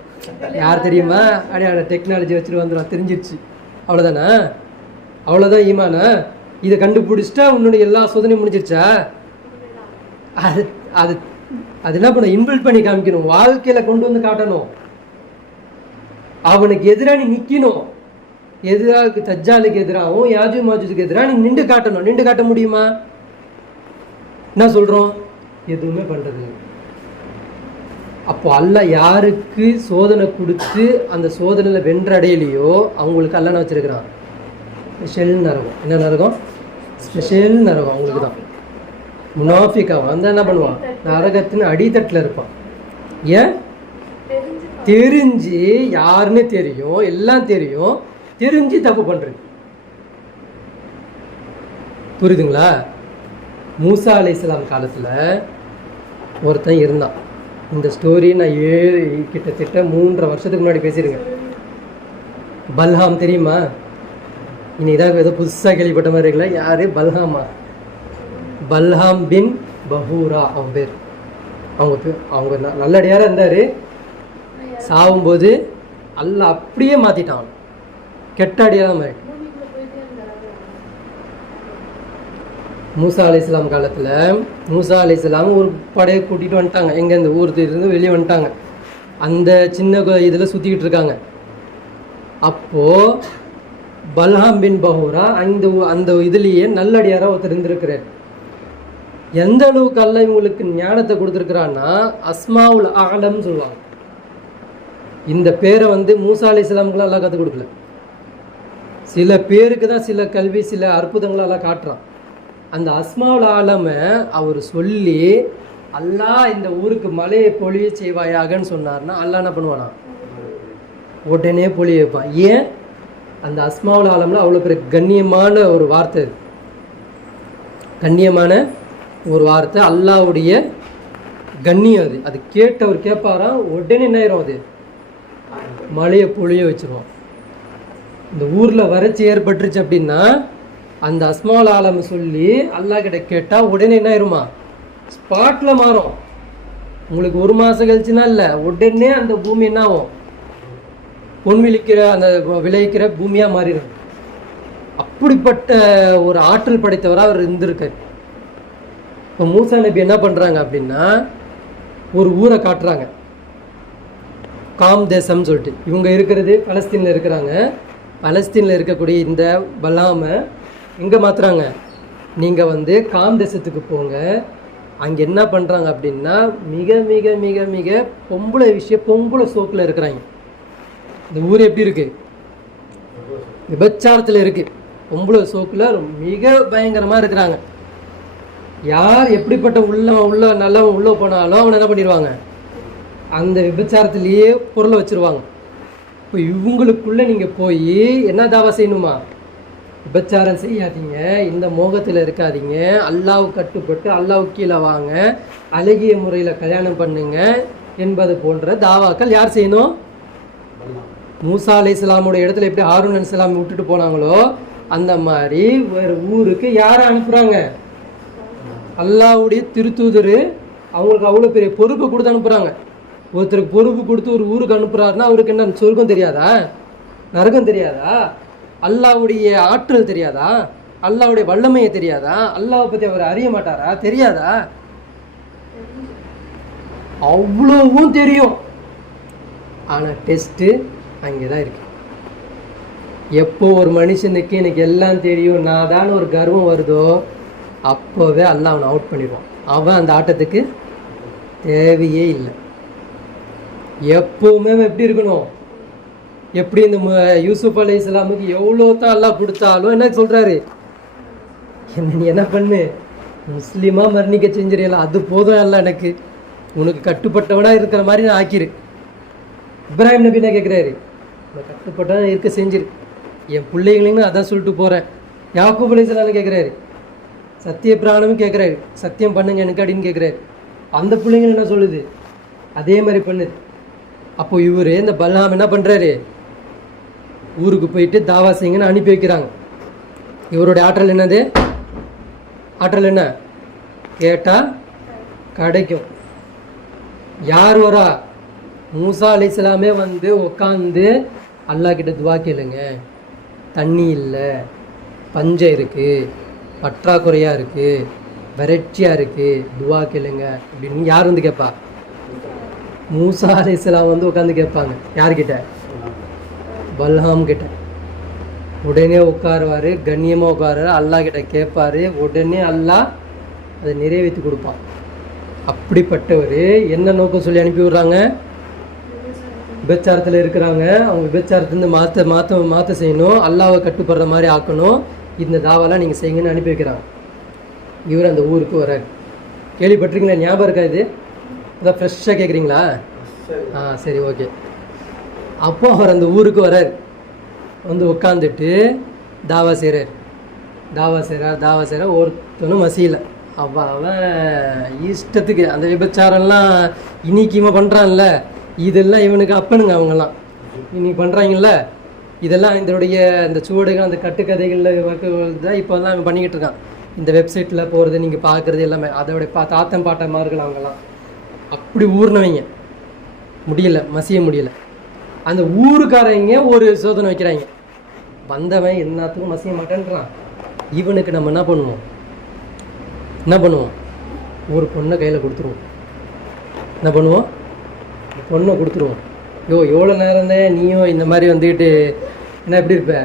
யார் தெரியுமா? அடையாள டெக்னாலஜி வச்சுட்டு வந்துடும், தெரிஞ்சிருச்சு. அவ்வளோதானா? அவ்வளோதான் ஈமானா? இதை கண்டுபிடிச்சிட்டா உன்னுடைய எல்லா சோதனையும் முடிஞ்சிருச்சா? அது அது அது என்ன பண்ண? இன்பில்ட் பண்ணி காமிக்கணும், வாழ்க்கையில் கொண்டு வந்து காட்டணும். அவனுக்கு எதிராக நீ நிற்கணும். எதிராக தஜ்ஜாலுக்கு எதிராகவும் யாஜு மாஜூதுக்கு எதிராக நீ நின்று காட்டணும். நின்று காட்ட முடியுமா? என்ன சொல்கிறோம்? எதுவுமே பண்ணுறது. அப்போ அல்லாஹ் யாருக்கு சோதனை கொடுத்து அந்த சோதனையில் வென்றடையலையோ அவங்களுக்கு அல்லாஹ் வச்சிருக்கிறான் ஸ்பெஷல் நரகம். என்ன நரகம்? ஸ்பெஷல் நரகம் அவங்களுக்கு தான். முனாஃபிக்காக வந்தால் என்ன பண்ணுவான்? நரகத்தின் அடித்தட்டில் இருப்பான். ஏன்? தெரிஞ்சு, யாருன்னு தெரியும், எல்லாம் தெரியும், தெரிஞ்சு தப்பு பண்ணுறது. புரியுதுங்களா? மூசா அலைஹிஸ்ஸலாம் காலத்தில் ஒருத்தன் இருந்தான். இந்த ஸ்டோரி நான் கிட்டத்தட்ட 3.5 வருஷத்துக்கு முன்னாடி பேசிடுங்க. பல்ஹாம் தெரியுமா? இதான் ஏதோ புதுசாக கேள்விப்பட்ட மாதிரி இருக்குல்ல. யார்? பல்ஹாமா? பல்ஹாம் பின் பஹூரா அவன் பேர். அவங்க நல்லடியாராக இருந்தார். சாகும்போது அல்லாஹ் அப்படியே மாற்றிட்டான், கெட்ட அடியாராக மாதிரி. மூசா அலைஹிஸ்ஸலாம் காலத்தில் மூசா அலைஹிஸ்ஸலாம் ஒரு படையை கூட்டிகிட்டு வந்துட்டாங்க. எங்கே? இந்த ஊருக்கு வெளியே வந்துட்டாங்க. அந்த சின்ன இதில் சுற்றிக்கிட்டு இருக்காங்க. அப்போது பல்ஹாம் பின் பஹூரா அந்த இதுலேயே நல்லடியாராக ஒருத்தர் இருந்திருக்கிறார். எந்த அளவுக்கு அல்லாஹ் இவங்களுக்கு ஞானத்தை கொடுத்துருக்குறான்னா, அஸ்மாவுல் ஆலம் சொல்லுவாங்க. இந்த பேரை மூசா அலைஹிஸ்ஸலாமுக்குலாம் அல்லாஹ் கற்றுக் கொடுக்கல. சில பேருக்கு தான் சில கல்வி, சில அற்புதங்களை எல்லாம் காட்டுறான். அந்த அஸ்மாவுல் ஆலமை அவர் சொல்லி, அல்லாஹ் இந்த ஊருக்கு மழையை பொழிய செய்வாயாகன்னு சொன்னார்னா அல்லாஹ் என்ன பண்ணுவானா? உடனே பொழிய வைப்பான். ஏன்? அந்த அஸ்மாவுல் ஆலம்ல அவ்வளோ பெரிய கண்ணியமான ஒரு வார்த்தை, கண்ணியமான ஒரு வார்த்தை, அல்லாஹ்வுடைய கண்ணியம். அது கேட்டவர் கேட்பாராம், உடனே என்ன ஆயிரும்? அது மழையை பொழிய வச்சிருவோம். இந்த ஊரில் வறட்சி ஏற்பட்டுருச்சு அப்படின்னா அந்த அஸ்மாவுல் ஆலம் சொல்லி அல்லாஹ் கிட்ட கேட்டால் உடனே என்ன ஆயிருமா? ஸ்பாட்டில் மாறும். உங்களுக்கு 1 மாதம் கழிச்சுன்னா இல்லை, உடனே அந்த பூமி என்ன ஆகும்? பொன் விளைக்கிற அந்த விளைவிக்கிற பூமியாக மாறிடும். அப்படிப்பட்ட ஒரு ஆற்றல் படைத்தவராக அவர் இருந்திருக்கார். இப்போ மூசா நபி என்ன பண்ணுறாங்க அப்படின்னா, ஒரு ஊரை காட்டுறாங்க, காம் தேசம்னு சொல்லிட்டு. இவங்க இருக்கிறது பலஸ்தீனில் இருக்கிறாங்க. பலஸ்தீனில் இருக்கக்கூடிய இந்த பலாமை எங்கே மாற்றுறாங்க, நீங்கள் வந்து காம் தேசத்துக்கு போங்க. அங்கே என்ன பண்ணுறாங்க அப்படின்னா, மிக மிக மிக மிக பொம்பளை சோக்கில் இருக்கிறாங்க. இந்த ஊர் எப்படி இருக்குது, விபச்சாரத்தில் இருக்குது, பொம்பளை சோக்கில் மிக பயங்கரமாக இருக்கிறாங்க. யார் எப்படிப்பட்ட உள்ள நல்லவன் உள்ளே போனாலும் அவனை என்ன பண்ணிடுவாங்க, அந்த விபச்சாரத்திலேயே பொருளை வச்சுருவாங்க. இப்போ இவங்களுக்குள்ளே நீங்கள் போய் என்ன தாவா செய்யணுமா, விபச்சாரம் செய்யாதீங்க, இந்த மோகத்தில் இருக்காதீங்க, அல்லாஹ்வுக்கு கட்டுப்பட்டு அல்லாஹ்வுக்கு கீழே வாங்க, அழகிய முறையில் கல்யாணம் பண்ணுங்க என்பது போன்ற தாவாக்கள் யார் செய்யணும், மூசா அலைஹிஸ்ஸலாமுடைய இடத்துல எப்படி ஹாரூன் அலைஹிஸ்ஸலாம் விட்டுட்டு போனாங்களோ அந்த மாதிரி வேறு ஊருக்கு யாரை அனுப்புகிறாங்க, அல்லாஹ்வுடைய திருத்தூதர். அவங்களுக்கு அவ்வளோ பெரிய பொறுப்பை கொடுத்து அனுப்புகிறாங்க. ஒருத்தருக்கு பொறுப்பு கொடுத்து ஒரு ஊருக்கு அனுப்புகிறாருன்னா அவருக்கு என்ன சொர்க்கம் தெரியாதா, நரகம் தெரியாதா, அல்லாஹ்வுடைய ஆற்றல் தெரியாதா, அல்லாஹ்வுடைய வல்லமையை தெரியாதா, அல்லாஹ்வை பற்றி அவர் அறிய மாட்டாரா, தெரியாதா? அவ்வளவும் தெரியும். ஆனால் டெஸ்ட்டு அங்கே தான் இருக்கு. எப்போ ஒரு மனுஷனுக்கு எனக்கு எல்லாம் தெரியும் நான் தான் ஒரு கர்வம் வருதோ அப்போவே அல்லாஹ் அவனை அவுட் பண்ணிடுவான். அவன் அந்த ஆட்டத்துக்கு தேவையே இல்லை. எப்பவுமே எப்படி இருக்கணும், எப்படி இந்த யூசுப் அலைஹிஸ்ஸலாமுக்கு எவ்வளோ தான் அல்லாஹ் கொடுத்தாலும் என்ன சொல்கிறாரு, நீ என்ன பண்ணு, முஸ்லீமாக மரணிக்க செஞ்சிடலாம், அது போதும் அல்ல, எனக்கு உனக்கு கட்டுப்பட்டவனாக இருக்கிற மாதிரி நான் ஆக்கிரு. இப்ராஹிம் நபி என்ன கேட்குறாரு, உனக்கு கட்டுப்பட்டவன் இருக்க செஞ்சிரு, என் பிள்ளைங்களையும் அதான் சொல்லிட்டு போகிறேன். யாக்கூப் அலைஹிஸ்ஸலாம் கேட்குறாரு, சத்திய பிராணமும் கேட்குறாரு, சத்தியம் பண்ணுங்க எனக்கு அப்படின்னு கேட்குறாரு. அந்த பிள்ளைங்க என்ன சொல்லுது, அதே மாதிரி பண்ணுது. அப்போ இவர் இந்த பல்ஹாம் என்ன பண்ணுறாரு, ஊருக்கு போயிட்டு தாவா செய்யுங்கன்னு அனுப்பி வைக்கிறாங்க. இவருடைய ஆற்றல் என்னது, ஆற்றல் என்ன, கேட்டால் கிடைக்கும். யார் வரா, மூசா அலைஹிஸ்ஸலாமே வந்து உட்காந்து அல்லாஹ் கிட்ட துவா கேளுங்க, தண்ணி இல்லை, பஞ்சம் இருக்குது, பற்றாக்குறையாக இருக்குது, வறட்சியாக இருக்குது, துவா கேளுங்க அப்படின்னு யார் வந்து கேட்பா, மூசா அலைஹிஸ்ஸலாம் வந்து உட்காந்து கேட்பாங்க. யார்கிட்ட, பல்ஹாம் கிட்ட. உடனே உட்காருவார், கண்ணியமாக உட்காருவார், அல்லாஹ் கிட்ட கேட்பார், உடனே அல்லாஹ் அதை நிறைவேற்றி கொடுப்பான். அப்படிப்பட்டவர் என்ன நோக்கம் சொல்லி அனுப்பி விடுறாங்க, விபச்சாரத்தில் இருக்கிறாங்க, அவங்க விபச்சாரத்துலேருந்து மாற்ற செய்யணும், அல்லாஹ்வை கட்டுப்படுற மாதிரி ஆக்கணும், இந்த தாவெல்லாம் நீங்கள் செய்யுங்கன்னு அனுப்பி வைக்கிறாங்க. இவர் அந்த ஊருக்கு வரார். கேள்விப்பட்டிருக்கீங்களா, ஞாபகம் இருக்கா இது, அதான் ஃப்ரெஷ்ஷாக கேட்குறீங்களா? சரி, ஓகே. அப்போ அவர் அந்த ஊருக்கு வரார், வந்து உட்காந்துட்டு தாவா செய்கிறார். ஒருத்தனும் மசியல. அவன் இஷ்டத்துக்கு அந்த விபச்சாரம்லாம் இன்னைக்கு இவன் பண்ணுறான்ல, இதெல்லாம் இவனுக்கு அப்பனுங்க. அவங்கெல்லாம் இன்னைக்கு பண்ணுறாங்கல்ல, இதெல்லாம் இந்த சுவடுகள் அந்த கட்டுக்கதைகளில் தான் இப்போல்லாம் இவன் பண்ணிக்கிட்டு இருக்கான். இந்த வெப்சைட்டில் போகிறது நீங்கள் பார்க்குறது எல்லாமே அதோடைய தாத்தன் பாட்டமார்கள். அவங்கெல்லாம் அப்படி ஊர்னவங்க, மசிய முடியல. அந்த ஊருக்காரங்க ஒரு சோதனை வைக்கிறாங்க, வந்தவன் எல்லாத்துக்கும் மசிய மாட்டேன்றான். இவனுக்கு நம்ம என்ன பண்ணுவோம், ஒரு பொண்ணை கையில் கொடுத்துருவோம். என்ன பண்ணுவோம், பொண்ணை கொடுத்துருவோம். எவ்வளோ நேரம் தான் நீயும் இந்த மாதிரி வந்துக்கிட்டு என்ன எப்படி இருப்ப,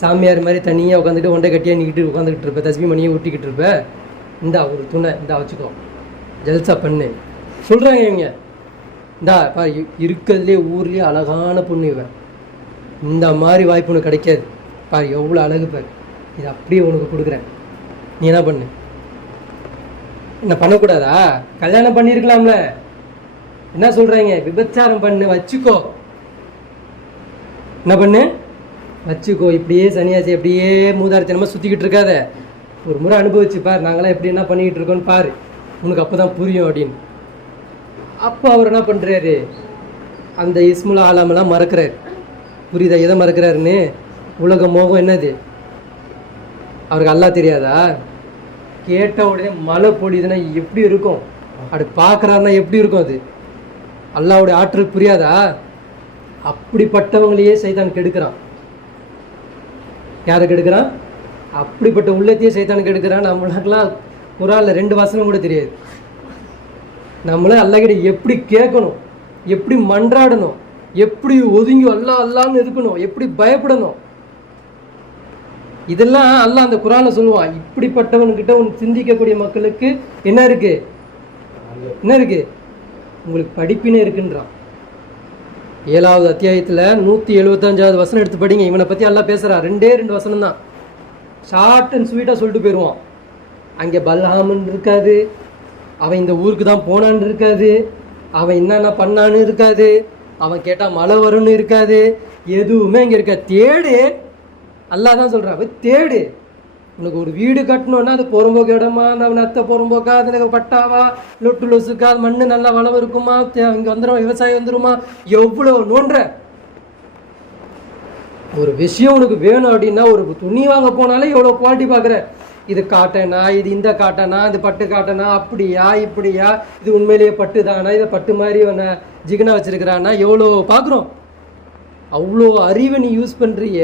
சாமியார் மாதிரி தனியாக உட்காந்துட்டு ஒன்றை கட்டியாக நீக்கிட்டு உட்காந்துக்கிட்டு இருப்ப, தஸ்மி மணியை ஊட்டிக்கிட்டு இருப்ப, இந்தா ஒரு துணை இந்தா வச்சுக்கோ, ஜல்சா பண்ணு சொல்கிறாங்க இவங்க. இந்தா இருக்கிறதுலே ஊர்லேயே அழகான பொண்ணு இவன், இந்த மாதிரி வாய்ப்பு உனக்கு கிடைக்காது, பாரு எவ்வளோ அழகு பாரு, இது அப்படியே உனக்கு கொடுக்குறேன், நீ என்ன பண்ணு. என்ன பண்ணக்கூடாதா, கல்யாணம் பண்ணியிருக்கலாம்ல, என்ன சொல்கிறாங்க, விபச்சாரம் பண்ணு வச்சுக்கோ, என்ன பண்ணு வச்சுக்கோ, இப்படியே சன்னியாசி அப்படியே மூதாரித்தனமாக சுற்றிக்கிட்டு இருக்காத, ஒரு முறை அனுபவிச்சு பார், நாங்களாம் எப்படி என்ன பண்ணிக்கிட்டு இருக்கோன்னு பாரு, உனக்கு அப்போ தான் புரியும் அப்படின்னு. அப்போ அவர் என்ன பண்ணுறாரு, அந்த இஸ்முல் ஆலாமெல்லாம் மறக்கிறார். புரியுதா எதை மறக்கிறாருன்னு, உலக மோகம் என்னது, அவருக்கு அல்லாஹ் தெரியாதா, கேட்ட உடனே மழை பொழியுதுன்னா எப்படி இருக்கும், அப்படி பார்க்குறாருன்னா எப்படி இருக்கும், அது அல்லாஹ்வுடைய ஆற்றல் புரியாதா. அப்படிப்பட்டவங்களையே சைத்தான் கெடுக்கிறான். யாரை கெடுக்கிறான், அப்படிப்பட்ட உள்ளத்தையே சைத்தானுக்கு எடுக்கிறான். நம்மளுக்கெல்லாம் குரானில் 2 வசனம் கூட தெரியாது. நம்மளே அல்லாஹ்கிட்ட எப்படி கேட்கணும், எப்படி மன்றாடணும், எப்படி ஒதுங்கி அல்லான்னு இருக்கணும், எப்படி பயப்படணும், இதெல்லாம் அல்லாஹ் அந்த குரானில் சொல்லுவான். இப்படிப்பட்டவன்கிட்ட சிந்திக்கக்கூடிய மக்களுக்கு என்ன இருக்கு, உங்களுக்கு படிப்பினே இருக்குன்றான். 7வது அத்தியாயத்தில் 175வது வசனம் எடுத்து படிங்க. இவனை பற்றி அல்லாஹ் பேசுகிறான். 2 வசனம் தான், ஷார்ட் அண்ட் ஸ்வீட்டாக சொல்லிட்டு போயிடுவான். அங்கே பல்ஹாமன் இருக்காது, அவன் இந்த ஊருக்கு தான் போனான்னு இருக்காது, அவன் என்னென்ன பண்ணான்னு இருக்காது, அவன் கேட்டால் மழை வரும்னு இருக்காது, எதுவுமே இங்கே இருக்க. தேடு, அல்லாஹ் தான் சொல்கிறான், தேடு. உனக்கு ஒரு வீடு கட்டணுன்னா அது புறம்போக்கு இடமா, அந்த நத்த புறம்போக்கா, அதில் பட்டாவா, லொட்டு லொசுக்கா, அது மண் நல்லா வளவு இருக்குமா, இங்கே வந்துடும், விவசாயம் வந்துருமா, எவ்வளோ நோன்ற. ஒரு விஷயம் உனக்கு வேணும் அப்படின்னா ஒரு துணி வாங்க போனாலே எவ்வளோ குவாலிட்டி பார்க்குற. இது காட்டனா, இது இந்த காட்டனா, இது பட்டு காட்டனா, அப்படியா இப்படியா, இது உண்மையிலேயே பட்டு தானா, இதை பட்டு மாதிரி ஜிகனா வச்சிருக்கிறான்னா எவ்வளோ பார்க்குறோம். அவ்வளோ அறிவை நீ யூஸ் பண்ணுறிய,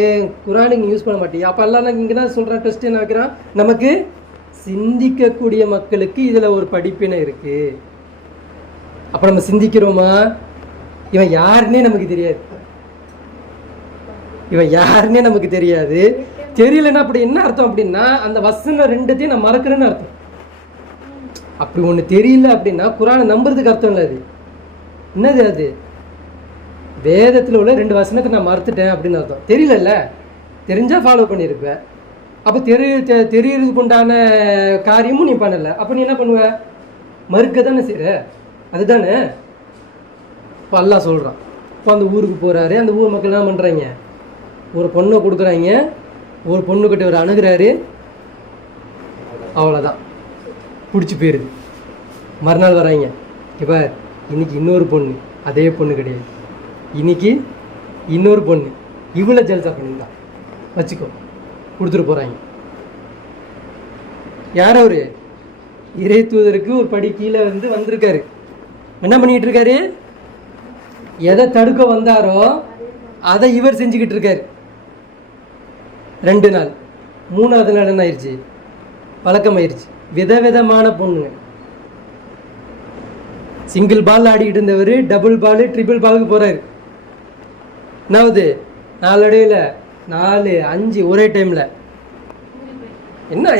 ஏன் குரானை நீ யூஸ் பண்ண மாட்டியா? அப்போ எல்லாம் நான் இங்கே தான் சொல்கிறேன், டெஸ்ட் என்ன வைக்கிறான், நமக்கு சிந்திக்கக்கூடிய மக்களுக்கு இதில் ஒரு படிப்பினை இருக்குது. அப்போ நம்ம சிந்திக்கிறோமா? இவன் யாருன்னே நமக்கு தெரியாது, தெரியலன்னா அப்படி என்ன அர்த்தம் அப்படின்னா அந்த வசனம் 2த்தையும் நான் மறக்கிறேன்னு அர்த்தம். அப்படி ஒன்று தெரியல அப்படின்னா குரானை நம்புறதுக்கு அர்த்தம் இல்லை. அது என்னது, அது வேதத்தில் உள்ள 2 வசனத்தை நான் மறுத்துட்டேன் அப்படின்னு அர்த்தம். தெரியலல்ல, தெரிஞ்சால் ஃபாலோ பண்ணியிருப்பேன். அப்போ தெரியறதுக்கு உண்டான காரியமும் நீ பண்ணலை. அப்போ நீ என்ன பண்ணுவ? மறுக்க தானே செய்கிற, அதுதானே. இப்போ அல்லாஹ் சொல்கிறான். இப்போ அந்த ஊருக்கு போகிறாரு, அந்த ஊர் மக்கள் என்ன பண்ணுறாங்க, ஒரு பொண்ணை கொடுக்குறாங்க, ஒரு பொண்ணுக்கிட்ட ஒரு அணுகிறாரு, அவ்வளோதான், பிடிச்சி போயிடுது. மறுநாள் வராங்க, இப்போ இன்னைக்கு இன்னொரு பொண்ணு, அதே பொண்ணு கிடையாது, இன்னைக்கு இன்னொரு பொண்ணு, இவ்வளோ ஜல்சா பண்ணியிருந்தான் வச்சுக்கோ, கொடுத்துட்டு போகிறாங்க. யார் அவர்? இறை தூதருக்கு ஒரு படி கீழே வந்திருக்காரு. என்ன பண்ணிக்கிட்டு இருக்காரு? எதை தடுக்க வந்தாரோ அதை இவர் செஞ்சுக்கிட்டு இருக்காரு. 2 நாள், 3வது நாள் என்ன ஆயிடுச்சு, பழக்கமாயிருச்சு. விதவிதமான பொண்ணுங்க. சிங்கிள் பால் ஆடிக்கிட்டு இருந்தவர் டபுள் பால், ட்ரிபிள் பாலுக்கு போகிறாரு. என்னாவது, 4 அடையில் 4, 5 ஒரே டைமில்.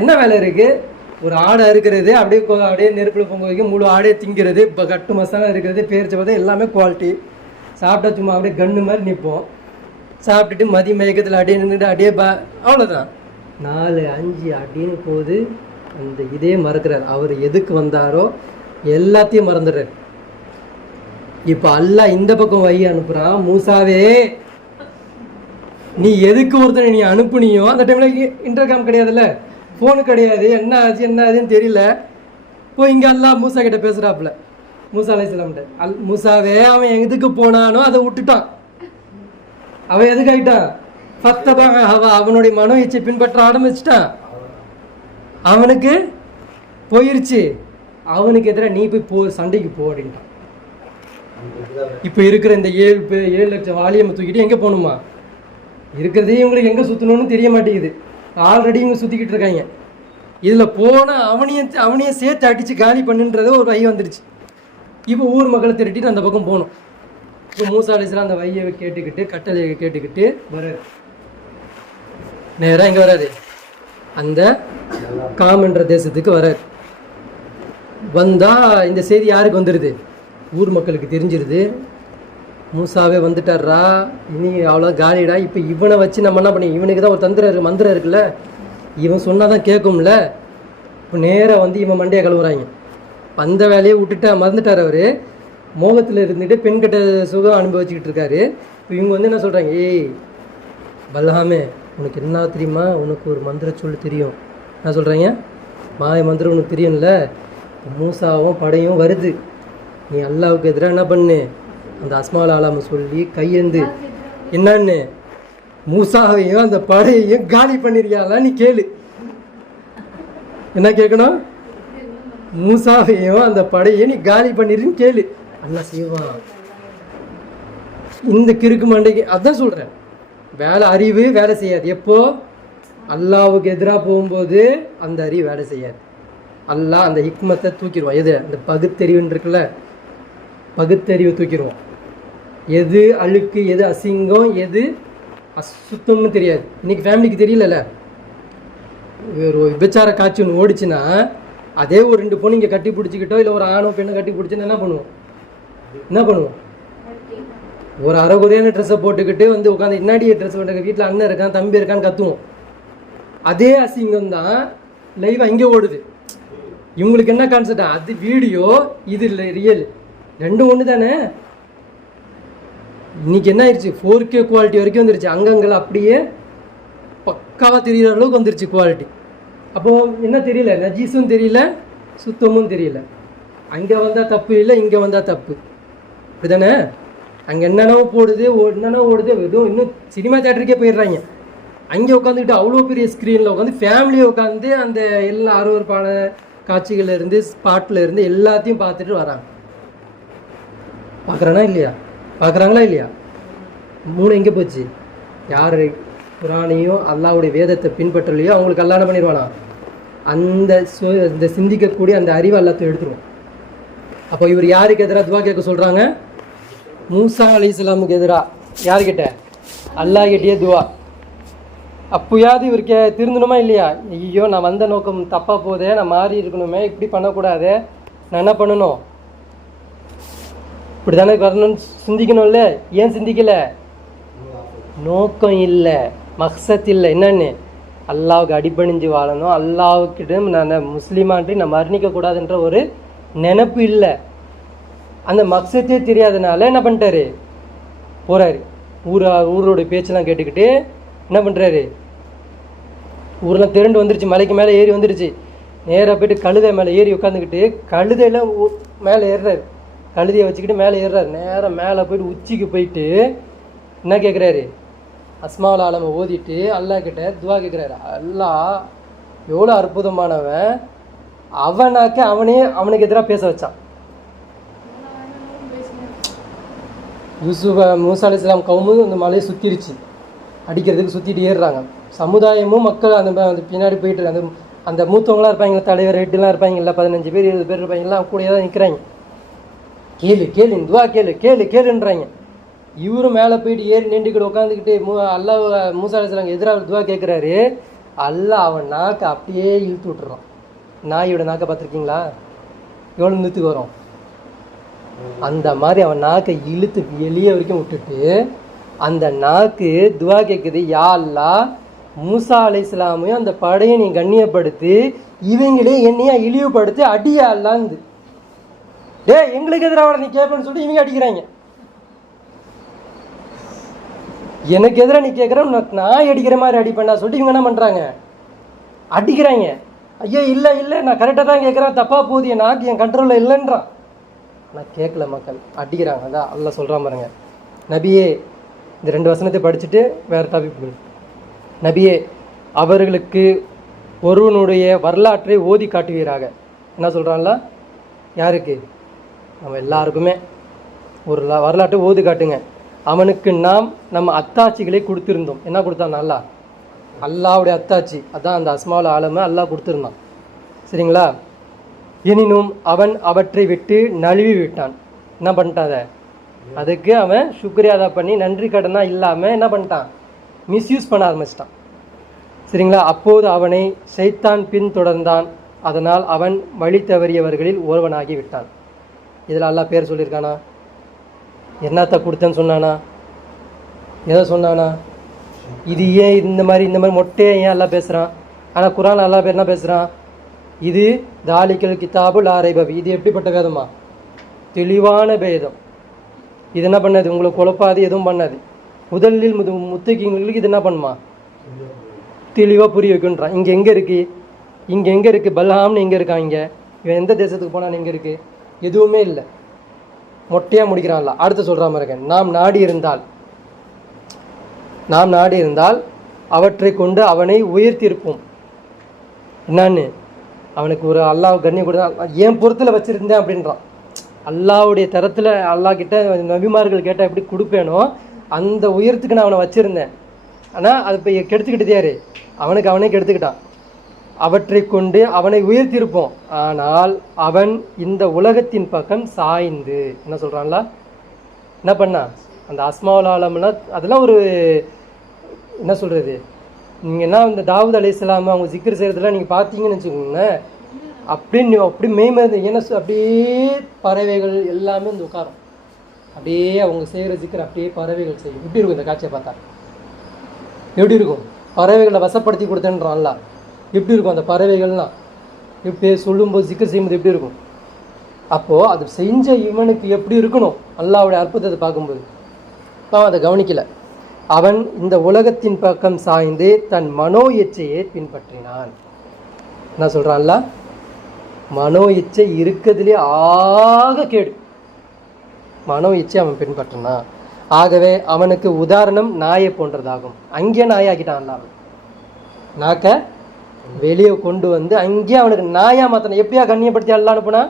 என்ன வேலை இருக்குது? ஒரு ஆடை இருக்கிறது, அப்படியே நெருப்பில் பொங்க வைக்க 3 ஆடையை திங்கிறது, இப்போ கட்டு மசாலா இருக்கிறது, பேரிச்ச பார்த்தா எல்லாமே குவாலிட்டி. சாப்பிட்டா சும்மா அப்படியே கன்று மாதிரி நிற்போம். சாப்பிட்டுட்டு மதிய மயக்கத்தில் அப்படியே நின்றுட்டு அப்படியே அவ்வளோதான். 4, 5 அப்படின்னு போது அந்த இதே மறக்கிறார். அவர் எதுக்கு வந்தாரோ எல்லாத்தையும் மறந்துடுறார். இப்போ அல்லாஹ் இந்த பக்கம் வழி அனுப்புகிறான். மூசாவே, நீ எதுக்கு ஒருத்தனை நீ அனுப்புனியோ அந்த டைமில் இன்டர்காம் கிடையாதுல்ல, ஃபோனு கிடையாது, என்ன ஆச்சுன்னு தெரியல. போய் இங்கே அல்லாஹ் மூசா கிட்ட பேசுகிறாப்புல, மூசா அலைஹிஸ்ஸலாம்கிட்ட. மூசாவே, அவன் எதுக்கு போனானோ அதை விட்டுட்டான். அவன் எதுக்கு ஆகிட்டான்? ஃபத்தபஅ ஹவா, அவனுடைய மனோ இச்சை பின்பற்ற ஆரம்பிச்சிட்டான். அவனுக்கு போயிருச்சு. அவனுக்கு எதிராக நீ போய் சண்டைக்கு போ அப்படின்ட்டான். இப்போ இருக்கிற இந்த 7 லட்சம் வாலியம் தூக்கிட்டு எங்கே போகணுமா? இருக்கிறதே இவங்களுக்கு எங்கே சுற்றணும்னு தெரிய மாட்டேங்குது. ஆல்ரெடி இவங்க சுற்றிக்கிட்டு இருக்காங்க. இதில் போனால் அவனையும் சேர்த்து அடித்து காலி பண்ணுன்றது ஒரு வழி வந்துடுச்சு. இப்போ ஊர் மக்களை திரட்டிட்டு அந்த பக்கம் போகணும். இப்போ மூசா அலைஹிஸ்ஸலாம் அந்த வழியை கேட்டுக்கிட்டு, கட்டளையை கேட்டுக்கிட்டு வராரு. நேராக இங்கே வராது, அந்த காம்ன்ற தேசத்துக்கு வராரு. வந்தால் இந்த செய்தி யாருக்கு வந்துடுது? ஊர் மக்களுக்கு தெரிஞ்சிருது. மூசாவே வந்துட்டாரா, இனி அவ்வளோ காலிடா. இப்போ இவனை வச்சு நம்ம என்ன பண்ணி, இவனுக்கு தான் ஒரு மந்திரம் இருக்குல்ல, இவன் சொன்னால் தான் கேட்கும்ல. இப்போ நேராக இவன் மண்டையை கழுவுறாங்க. அந்த வேலையை விட்டுட்டா மறந்துட்டார். அவர் மோகத்தில் இருந்துட்டு பெண்கிட்ட சுகம் அனுபவிச்சுக்கிட்டு இருக்காரு. இப்போ இவங்க என்ன சொல்கிறாங்க, ஏய் பல்ஹாமே, உனக்கு என்ன தெரியுமா, உனக்கு ஒரு மந்திர சொல்லு தெரியும். என்ன சொல்கிறாங்க? மாய மந்திரம் உனக்கு தெரியும்ல. மூசாவும் படையும் வருது, நீ அல்லாவுக்கு எதிராக என்ன பண்ணு, அந்த அஸ்மால் ஆலாம சொல்லி கையேந்து என்னன்னு மூசாவையும் அந்த படையையும் காலி பண்ணிருக்கியால நீ கேளு. என்ன கேட்கணும்? மூசாவையும் அந்த படையை நீ காலி பண்ணிருன்னு கேளு. அல்லாஹ் செய்வான். இந்த கிறுக்கு மண்டைக்கு அதான் சொல்கிறேன், வேலை அறிவு வேலை செய்யாது. எப்போ அல்லாவுக்கு எதிராக போகும்போது அந்த அறிவு வேலை செய்யாது. அல்லாஹ் அந்த ஹிக்மத்தை தூக்கிடுவான். எது? அந்த பகுத்தறிவுன்னு இருக்குல்ல, பகுத்தறிவு தூக்கிடுவான். எது அழுக்கு, எது அசிங்கம், எது அசுத்தம்னு தெரியாது. இன்னைக்கு ஃபேமிலிக்கு தெரியலல்ல. ஒரு விபச்சார காட்சி ஒன்று ஓடிச்சுன்னா அதே ஒரு 2 பொண்ணு இங்கே கட்டி பிடிச்சிக்கிட்டோ இல்லை ஒரு ஆணோ பெண்ணை கட்டி பிடிச்சின்னா என்ன பண்ணுவோம்? ஒரு அரைகுறையான ட்ரெஸ்ஸை போட்டுக்கிட்டு வந்து உட்காந்து இன்னாடியே ட்ரெஸ் போட்டு வீட்டில் அண்ணன் இருக்கான் தம்பி இருக்கான்னு கத்துவோம். அதே அசிங்கம் தான் லைவாக இங்கே ஓடுது. இவங்களுக்கு என்ன கான்செப்டா? அது வீடியோ, இது இல்லை ரியல், ரெண்டும் ஒன்று தானே. இன்னைக்கு என்ன ஆயிடுச்சு? 4K குவாலிட்டி வரைக்கும் வந்துருச்சு. அங்கங்கெல்லாம் அப்படியே பக்காவாக தெரிகிற அளவுக்கு வந்துருச்சு குவாலிட்டி. அப்போ என்ன தெரியல, நஜீஸும் தெரியல, சுத்தமும் தெரியல. அங்கே வந்தால் தப்பு இல்லை, இங்கே வந்தால் தப்பு, இப்படிதானே? அங்கே என்னென்னவோ போடுது, என்னென்ன ஓடுது, எதுவும் இன்னும் சினிமா தேட்டருக்கே போயிடுறாங்க. அங்கே உட்காந்துக்கிட்டு அவ்வளோ பெரிய ஸ்க்ரீனில் உட்காந்து ஃபேமிலியை உட்காந்து அந்த எல்லா அருவருப்பான காட்சிகள் இருந்து ஸ்பாட்டில் இருந்து எல்லாத்தையும் பார்த்துட்டு வராங்க. பார்க்குறாங்களா இல்லையா? 3 எங்கே போச்சு? யார் குரானையும் அல்லாஹ்வுடைய வேதத்தை பின்பற்றலையோ அவங்களுக்கு அல்லாஹ் என்ன பண்ணிடுவானா? அந்த சிந்திக்கக்கூடிய அந்த அறிவை எல்லாத்தையும் எடுத்துருவோம். அப்போ இவர் யாருக்கு எதிராக துவா கேட்க சொல்கிறாங்க? மூசா அலைஹிஸ்ஸலாமுக்கு எதிராக. யாருக்கிட்ட? அல்லாஹ் கிட்டே துவா. அப்போயாவது இவருக்கு திருந்தணுமா இல்லையா? ஐயோ, நான் வந்த நோக்கம் தப்பாக போதே, நான் மாறி இருக்கணுமே, இப்படி பண்ணக்கூடாது, நான் என்ன பண்ணணும், இப்படி தானே வரணும்னு சிந்திக்கணும்ல. ஏன் சிந்திக்கலை? நோக்கம் இல்லை, மக்சத் இல்லை. என்னன்னு? அல்லாவுக்கு அடிபணிஞ்சு வாழணும், அல்லாவுக்கிட்ட நான் முஸ்லீமான்ட்டு நான் மரணிக்கக்கூடாதுன்ற ஒரு நினப்பு இல்லை. அந்த மக்சத்தே தெரியாதனால என்ன பண்ணிட்டாரு? போகிறாரு. ஊரோடைய பேச்செல்லாம் கேட்டுக்கிட்டு என்ன பண்ணுறாரு? ஊரெலாம் திரண்டு வந்துருச்சு, மலைக்கு மேலே ஏறி வந்துருச்சு. நேராக போய்ட்டு கழுதை மேலே ஏறி உட்காந்துக்கிட்டு கழுதையில் மேலே ஏறுறாரு. கழுதையை வச்சுக்கிட்டு மேலே ஏறுறாரு. நேராக மேலே போய்ட்டு உச்சிக்கு போயிட்டு என்ன கேட்குறாரு? அஸ்மாவுல் ஆலமை ஓதிட்டு அல்லாஹ் கிட்ட துவா கேட்குறாரு. அல்லாஹ் எவ்வளோ அற்புதமானவன், அவனுக்கு எதிராக பேச வச்சான். மூசா அலைஹிஸ்ஸலாம் கவுமும் அந்த மலையை சுற்றிருச்சு, அடிக்கிறதுக்கு சுற்றிட்டு ஏறுறாங்க. சமுதாயமும் மக்கள் அந்த பின்னாடி போயிட்டு அந்த மூத்தவங்களாம் இருப்பாங்களா, தலைவர் 8 இருப்பாங்கல்ல, 15 பேர் 20 பேர் இருப்பாங்களா, அவங்க கூடயே தான் நிற்கிறாங்க. கேளு துவா கேளுன்றாங்க. இவரும் மேலே போயிட்டு ஏறி நின்றுக்கிட்டு உட்காந்துக்கிட்டு அல்லாஹ் மூசா அலைஹிஸ்ஸலாம் எதிராக துவா கேட்குறாரு. அல்லாஹ் அவன் நாக்கை அப்படியே இழுத்து விட்டுறான். நாயோட நாக்கை பார்த்துருக்கீங்களா? எவ்வளோ நிறுத்துக்கு வரும்? அந்த மாதிரி அவன் நாக்கை இழுத்து வெளியே வரைக்கும் விட்டுட்டு அந்த நாக்கு துவா கேட்குது, யா அல்லாஹ் மூசா அலைஹிஸ்ஸலாமையும் அந்த படையை நீ கண்ணியப்படுத்தி இவங்களே என்னையா இழிவுபடுத்தி அடியா அல்லாந்து. எங்களுக்கு எதிராக நீ கேட்பேன்னு சொல்லிட்டு இவங்க அடிக்கிறாங்க. எனக்கு எதிராக நீ கேட்குற, நான் அடிக்கிற மாதிரி அடிப்பேன்னா சொல்லிட்டு இவங்க என்ன பண்ணுறாங்க? அடிக்கிறாங்க. ஐயோ இல்லை நான் கரெக்டாக தான் கேட்குறேன், தப்பாக போகுது, என் நாக்கு என் கண்ட்ரோலில் இல்லைன்றான். நான் கேட்கல, மக்கள் அடிக்கிறாங்க. அதான் அல்லாஹ் சொல்கிறான் பாருங்க. நபியே, இந்த 2 வசனத்தை படிச்சுட்டு வேறு டாபிக் போயிடும். நபியே, அவர்களுக்கு ஒருவனுடைய வரலாற்றை ஓதி காட்டுவீராக. என்ன சொல்கிறான்ல? யாருக்கு? நம்ம எல்லாருக்குமே ஒரு வரலாற்றை ஓதி காட்டுங்க. அவனுக்கு நாம் நம்ம அத்தாட்சிகளை கொடுத்துருந்தோம். என்ன கொடுத்தான்? அல்லாவுடைய அத்தாட்சி, அதான் அந்த அஸ்மாவுல் ஆலமை அல்லாஹ் கொடுத்துருந்தான். சரிங்களா? எனினும் அவன் அவற்றை விட்டு நழுவி விட்டான். என்ன பண்ணிட்டான்? அதுக்கு அவன் சுக்ரியாதா பண்ணி நன்றி கடனா இல்லாமல் என்ன பண்ணிட்டான்? மிஸ்யூஸ் பண்ண ஆரம்பிச்சிட்டான். சரிங்களா? அப்போது அவனை ஷைத்தான் பின்தொடர்ந்தான். அதனால் அவன் வழி தவறியவர்களில் ஒருவனாகி விட்டான். இதில் அல்லாஹ் பேர் சொல்லியிருக்கானா? என்னத்தை கொடுத்தேன்னு சொன்னானா? எதை சொன்னானா? இது ஏன் இந்த மாதிரி மொட்டையை ஏன் எல்லாம் பேசுகிறான்? ஆனால் குரான் அல்லா பேர் என்ன பேசுகிறான்? இது தாலிக்கல் கிதாபு லா ரைப ஃபீஹ். இது எப்படிப்பட்ட வேதமா? தெளிவான வேதம். இது என்ன பண்ணாது? உங்களுக்கு குழப்பாது, எதுவும் பண்ணாது. முதலில் முத்தகிங்களுக்கு இது என்ன பண்ணுமா? தெளிவாக புரிய வைக்கின்றான். இங்கே எங்கே இருக்குது? பல்ஹாம்னு எங்கே இருக்கான்? இங்கே இவன் எந்த தேசத்துக்கு போனான்னு எங்கே இருக்குது? எதுவுமே இல்லை, மொட்டையாக முடிக்கிறான்ல. அடுத்து சொல்கிற மாதிரி இருக்கேன், நாம் நாடி இருந்தால் அவற்றை கொண்டு அவனை உயர்த்தியிருப்போம். என்னான்னு? அவனுக்கு ஒரு அல்லாஹ் கண்ணியம் கொடுத்தா ஏன் பொறுத்தில் வச்சுருந்தேன் அப்படின்றான். அல்லாவுடைய தரத்தில் அல்லாஹ் கிட்ட நபிமார்கள் கேட்டால் எப்படி கொடுப்பேனோ அந்த உயரத்துக்கு நான் அவனை வச்சுருந்தேன். ஆனால் அது இப்போ கெடுத்துக்கிட்டது யார்? அவனுக்கு அவனே கெடுத்துக்கிட்டான். அவற்றை கொண்டு அவனை உயர்த்தியிருப்போம். ஆனால் அவன் இந்த உலகத்தின் பக்கம் சாய்ந்து என்ன சொல்கிறான்ல, என்ன பண்ணான்? அந்த அஸ்மாவுல் ஆலம்னா அதெல்லாம் ஒரு என்ன சொல்கிறது, நீங்கள் என்ன இந்த தாவூத் அலைஹிஸ்ஸலாம் அவங்க ஜிக்ர் செய்கிறதுலாம் நீங்கள் பார்த்தீங்கன்னு வச்சுக்கோங்களேன், அப்படி மெய்மருந்து என்ன அப்படியே பறவைகள் எல்லாமே இந்த உட்காரும். அப்படியே அவங்க செய்கிற ஜிக்ர் அப்படியே பறவைகள் செய்யும். எப்படி இருக்கும் இந்த காட்சியை பார்த்தா? எப்படி இருக்கும்? பறவைகளை வசப்படுத்தி கொடுத்தேன்றான்ல, எப்படி இருக்கும் அந்த பறவைகள்லாம் இப்படி சொல்லும்போது ஜிக்கர் செய்யும்போது எப்படி இருக்கும்? அப்போது அது செஞ்ச இவனுக்கு எப்படி இருக்கணும் அல்லாஹ்வுடைய அற்புதத்தை பார்க்கும்போது? அவன் அதை கவனிக்கலை. அவன் இந்த உலகத்தின் பக்கம் சாய்ந்து தன் மனோ இச்சையை பின்பற்றினான். என்ன சொல்கிறான்ல, மனோ இச்சை இருக்கிறதுலே ஆக கேடு. மனோ இச்சை அவன் பின்பற்றினான். ஆகவே அவனுக்கு உதாரணம் நாயை போன்றதாகும். அங்கேயே நாயாக்கிட்டான்ல. அவன் நாக்க வெளியே கொண்டு வந்து அங்கேயே அவனுக்கு நாயா மாற்றினான். எப்படியா கண்ணியப்படுத்தி எல்லாம் அனுப்புனா?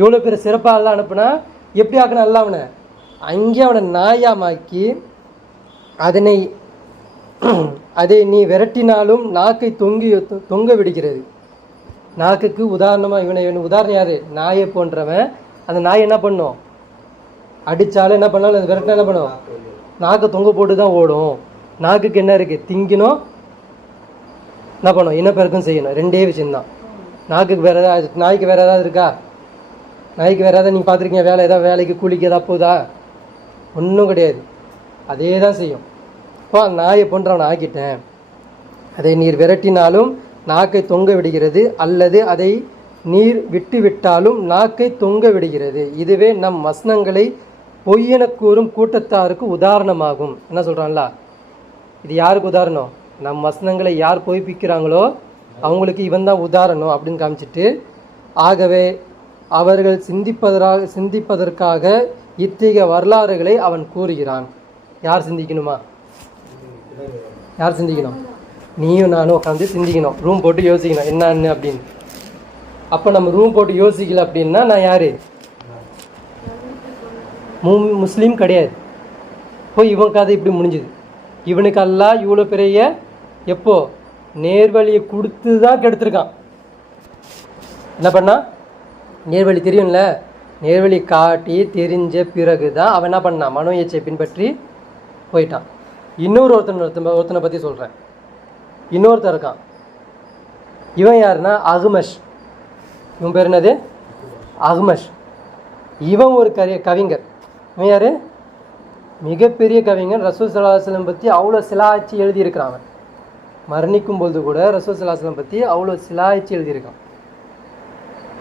எவ்வளோ பேர் சிறப்பாக எல்லாம் அனுப்புனா? எப்படி ஆக்கினா எல்லாம் அவனை? அங்கேயே அவனை நாயாமாக்கி அதை நீ விரட்டினாலும் நாக்கை தொங்க விடுகிறது. நாக்குக்கு உதாரணமாக இவன் உதாரணம் யார்? நாயை போன்றவன். அந்த நாய் என்ன பண்ணும்? அடித்தாலும் என்ன பண்ணாலும் அது விரட்டினா என்ன பண்ணும்? நாக்கை தொங்க போட்டு தான் ஓடும். நாக்குக்கு என்ன இருக்குது? திங்கணும், என்ன பண்ணும்? இனப்பெருக்கம் செய்யணும். ரெண்டே விஷயம்தான். நாக்குக்கு வேறு ஏதாவது, நாய்க்கு வேறு ஏதாவது இருக்கா? நாய்க்கு வேறு ஏதாவது நீங்கள் பார்த்துருக்கீங்க? வேலைக்கு கூலிக்கு ஏதாவது போதா? ஒன்றும் கிடையாது. அதே தான் செய்யும். இப்போ அந்த நாயை போன்று அவனை ஆக்கிட்டேன். அதை நீர் விரட்டினாலும் நாக்கை தொங்க விடுகிறது, அல்லது அதை நீர் விட்டு விட்டாலும் நாக்கை தொங்க விடுகிறது. இதுவே நம் வசனங்களை பொய்யென கூறும் கூட்டத்தாருக்கு உதாரணமாகும். என்ன சொல்கிறான்ல, இது யாருக்கு உதாரணம்? நம் வசனங்களை யார் பொய்ப்பிக்கிறாங்களோ அவங்களுக்கு இவன் தான் உதாரணம் அப்படின்னு காமிச்சிட்டு, ஆகவே அவர்கள் சிந்திப்பதற்காக இத்தகைய வரலாறுகளை அவன் கூறுகிறான். யார் சிந்திக்கணுமா? யார் சிந்திக்கணும்? நீயும் நானும் உட்காந்து சிந்திக்கணும். ரூம் போட்டு யோசிக்கணும் என்னன்னு அப்படின்னு. அப்போ நம்ம ரூம் போட்டு யோசிக்கல அப்படின்னா நான் யார்? முஸ்லீம் கிடையாது. போய் இவன் கதை இப்படி முடிஞ்சுது. இவனுக்கு அல்லாஹ் இவ்வளோ பெரிய எப்போ நேர்வழியை கொடுத்து தான் கெடுத்துருக்கான். என்ன பண்ணா? நேர்வழி தெரியும்ல, நேர்வழி காட்டி தெரிஞ்ச பிறகு தான் அவன் என்ன பண்ணான்? மனோ இச்சையை பின்பற்றி போயிட்டான். ஒருத்தனை பற்றி சொல்கிறேன். இன்னொருத்தர் இருக்கான். இவன் யாருன்னா அஹ்மஷ். இவன் பேர் என்னது? அஹ்மஷ். இவன் ஒரு கவிஞர். இவன் யார்? மிகப்பெரிய கவிஞன். ரசூல் ஸல்லல்லாஹு அலைஹி வஸல்லம் பற்றி அவ்வளோ சிலாய்ச்சி எழுதியிருக்கிறான். அவன் மரணிக்கும் பொழுது கூட ரசூல் ஸல்லல்லாஹு அலைஹி வஸல்லம் பற்றி அவ்வளோ சிலாய்ச்சி எழுதியிருக்கான்.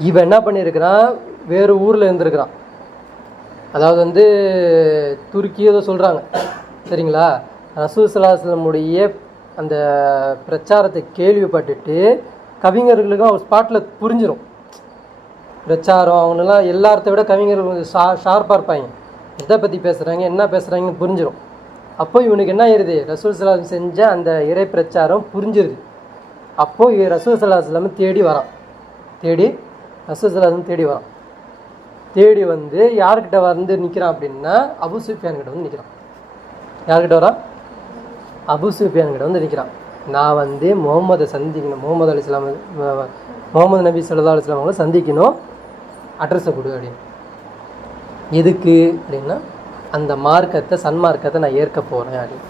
இவன் என்ன பண்ணியிருக்கிறான்? வேறு ஊரில் இருந்திருக்கிறான். அதாவது துருக்கி ஏதோ சொல்கிறாங்க, சரிங்களா? ரசூல் ஸல்லல்லாஹு அலைஹி வஸல்லமுடைய அந்த பிரச்சாரத்தை கேள்விப்பட்டுட்டு கவிஞர்களுக்கும் அவர் ஸ்பாட்டில் புரிஞ்சிடும். பிரச்சாரம் அவங்களெல்லாம் எல்லார்த்த விட கவிஞர்கள் ஷார்ப்பாக இருப்பாங்க. எதை பற்றி பேசுகிறாங்க, என்ன பேசுகிறாங்கன்னு புரிஞ்சிடும். அப்போ இவனுக்கு என்ன ஆயிடுது? ரசூல் ஸல்லல்லாஹு அலைஹி வஸல்லம் செஞ்ச அந்த இறை பிரச்சாரம் புரிஞ்சிருது. அப்போது ரசூல் ஸல்லல்லாஹு அலைஹி வஸல்லம் தேடி வரான். ரசூல் ஸல்லல்லாஹு அலைஹி வஸல்லம் தேடி வந்து யார்கிட்ட நிற்கிறான் அப்படின்னா அபு சுஃபியான் கிட்ட வந்து நிற்கிறான். யார்கிட்ட வரான்? அபு சுஃபியான் கிட்ட வந்து நிற்கிறான். நான் முகமதை சந்திக்கணும், முகமது நபி ஸல்லல்லாஹு அலைஹி வஸல்லம் அவங்களை சந்திக்கணும், அட்ரஸை கொடு அப்படின்னு. எதுக்கு அப்படின்னா அந்த மார்க்கத்தை, சன்மார்க்கத்தை நான் ஏற்க போகிறேன் அப்படின்னு.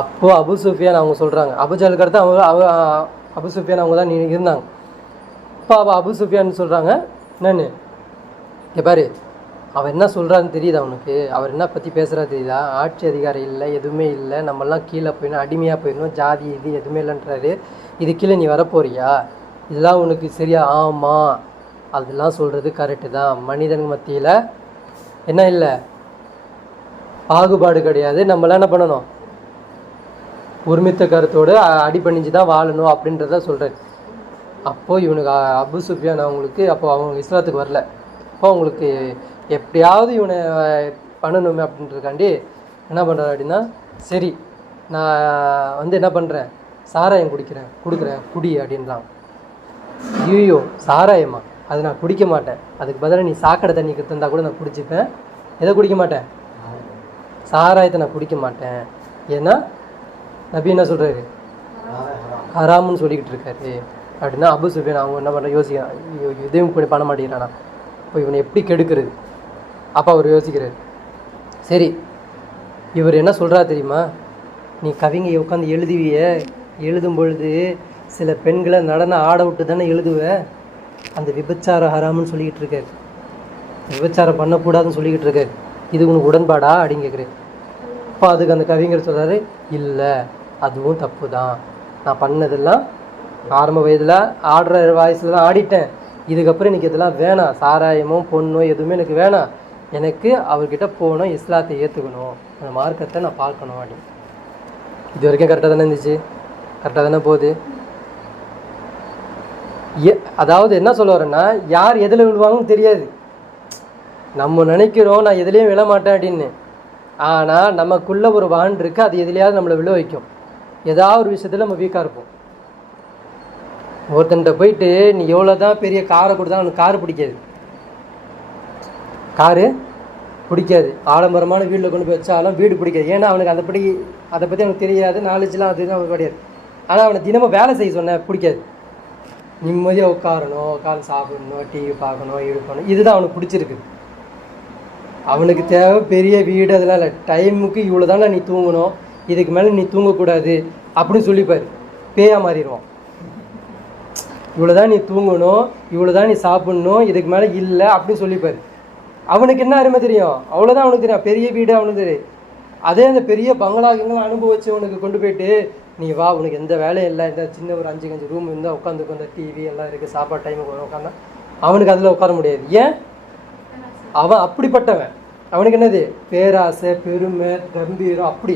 அப்போது அபு சுஃபியான் அவங்க சொல்கிறாங்க, அபுஜலுக்கு அடுத்து அபு சுஃபியான் அவங்க தான் இருந்தாங்க. இப்போ அபு சுஃபியான் சொல்கிறாங்க, என்னன்னு இங்கே பாரு, அவர் என்ன சொல்கிறான்னு தெரியுதா அவனுக்கு? அவர் என்ன பற்றி பேசுகிறா தெரியுதா? ஆட்சி அதிகாரம் இல்லை, எதுவுமே இல்லை, நம்மெல்லாம் கீழே போயிடணும், அடிமையாக போயிடணும், ஜாதி இது எதுவுமே இல்லைன்றாரு. இது கீழே நீ வரப்போறியா? இதெல்லாம் உனக்கு சரியா? ஆமாம், அதெல்லாம் சொல்கிறது கரெக்டு தான். மனிதன் மத்தியில் என்ன இல்லை, பாகுபாடு கிடையாது. நம்மளாம் என்ன பண்ணணும்? ஒருமித்த கருத்தோடு அடிபணிஞ்சு தான் வாழணும் அப்படின்றத சொல்கிறார். அப்போது இவனுக்கு அபு சுஃபியான் அவங்களுக்கு அவங்க இஸ்லாத்துக்கு வரல. அப்போ அவங்களுக்கு எப்படியாவது இவனை பண்ணணுமே அப்படின்றதுக்காண்டி என்ன பண்ணுறாரு அப்படின்னா, சரி நான் என்ன பண்ணுறேன், சாராயம் கொடுக்குறேன் குடி அப்படின்றான். ஐயோ சாராயமா? அது நான் குடிக்க மாட்டேன். அதுக்கு பதிலாக நீ சாக்கடை தண்ணி தந்தால் கூட நான் குடிச்சிப்பேன். எதை குடிக்க மாட்டேன்? சாராயத்தை நான் குடிக்க மாட்டேன். ஏன்னா நபி என்ன சொல்கிறாரு? ஹராமுன்னு சொல்லிக்கிட்டு இருக்காரு அப்படின்னா அபு சுஃபியான் அவங்க என்ன பண்ணுற யோசிக்கிறான், இதையும் கூட பண்ண மாட்டேங்கிறானா, இப்போ இவனை எப்படி கெடுக்கிறது? அப்போ அவர் யோசிக்கிறார். சரி, இவர் என்ன சொல்கிறா தெரியுமா, நீ கவிங்க உட்காந்து எழுதும் பொழுது சில பெண்களை நடனம் ஆட விட்டு தானே எழுதுவ, அந்த விபச்சாரம் ஹராமுன்னு சொல்லிக்கிட்டு இருக்காரு, விபச்சாரம் பண்ணக்கூடாதுன்னு சொல்லிக்கிட்டு இருக்காரு, இது உனக்கு உடன்பாடா அப்படின்னு கேட்குறேன். அப்போ அதுக்கு அந்த கவிஞர் சொல்கிறாரு, இல்லை அதுவும் தப்பு தான், நான் பண்ணதெல்லாம் ஆரம்ப வயதில் ஆடுற வயசில் தான் ஆடிட்டேன், இதுக்கப்புறம் எனக்கு இதெல்லாம் வேணாம், சாராயமோ பொண்ணோ எதுவுமே எனக்கு வேணாம், எனக்கு அவர்கிட்ட போகணும், இஸ்லாத்தை ஏற்றுக்கணும், அந்த மார்க்கத்தை நான் பார்க்கணும் அப்படின்னு. இது வரைக்கும் கரெக்டாக தானே இருந்துச்சு, கரெக்டாக தானே போகுது. அதாவது என்ன சொல்ல வரேன்னா, யார் எதில் விழுவாங்கன்னு தெரியாது. நம்ம நினைக்கிறோம் நான் எதுலேயும் விழ மாட்டேன் அப்படின்னு, ஆனால் நமக்குள்ள ஒரு வான் இருக்குது, அது எதுலையாவது நம்மளை விழ வைக்கும். ஏதாவது ஒரு விஷயத்தில் நம்ம வீக்காக இருப்போம். ஒருத்தன்கிட்ட போயிட்டு நீ எவ்வளோ தான் பெரிய காரை கொடுத்தா அவனுக்கு காரு பிடிக்காது, காரு பிடிக்காது, ஆடம்பரமான வீட்டில் கொண்டு போய் வச்சாலும் வீடு பிடிக்காது. ஏன்னா அவனுக்கு அதை பற்றி அவனுக்கு தெரியாது, நாலேஜ்லாம் அது அவனுக்கு கிடையாது. ஆனால் அவனை தினமும் வேலை செய்ய சொன்ன பிடிக்காது, நிம்மதியாக உட்காரணும், உட்காந்து சாப்பிடணும், டிவி பார்க்கணும், இழுக்கணும், இதுதான் அவனுக்கு பிடிச்சிருக்கு. அவனுக்கு தேவை பெரிய வீடு அதெல்லாம் இல்லை, டைமுக்கு இவ்வளோ தானே நீ தூங்கணும், இதுக்கு மேலே நீ தூங்கக்கூடாது அப்படின்னு சொல்லிப்பார், பேயா மாறிடுவான். இவ்வளோ தான் நீ தூங்கணும், இவ்வளோ தான் நீ சாப்பிட்ணும், இதுக்கு மேலே இல்லை அப்படின்னு சொல்லிப்பார். அவனுக்கு என்ன அருமை தெரியும், அவ்வளோதான் அவனுக்கு தெரியும், பெரிய வீடு அவனுக்கு தெரியும். அதே அந்த பெரிய பங்களாக்கெல்லாம் அனுபவிச்சு அவனுக்கு கொண்டு போயிட்டு நீ வா, உனக்கு எந்த வேலையும் இல்லை, இந்த சின்ன ஒரு 5 ரூம் இருந்தால் உட்காந்து டிவி எல்லாம் இருக்குது, சாப்பாடு டைமுக்கு உட்காந்தா அவனுக்கு அதில் உட்கார முடியாது. ஏன்? அவன் அப்படிப்பட்டவன். அவனுக்கு என்னது, பேராசை, பெருமை, கம்பீரம். அப்படி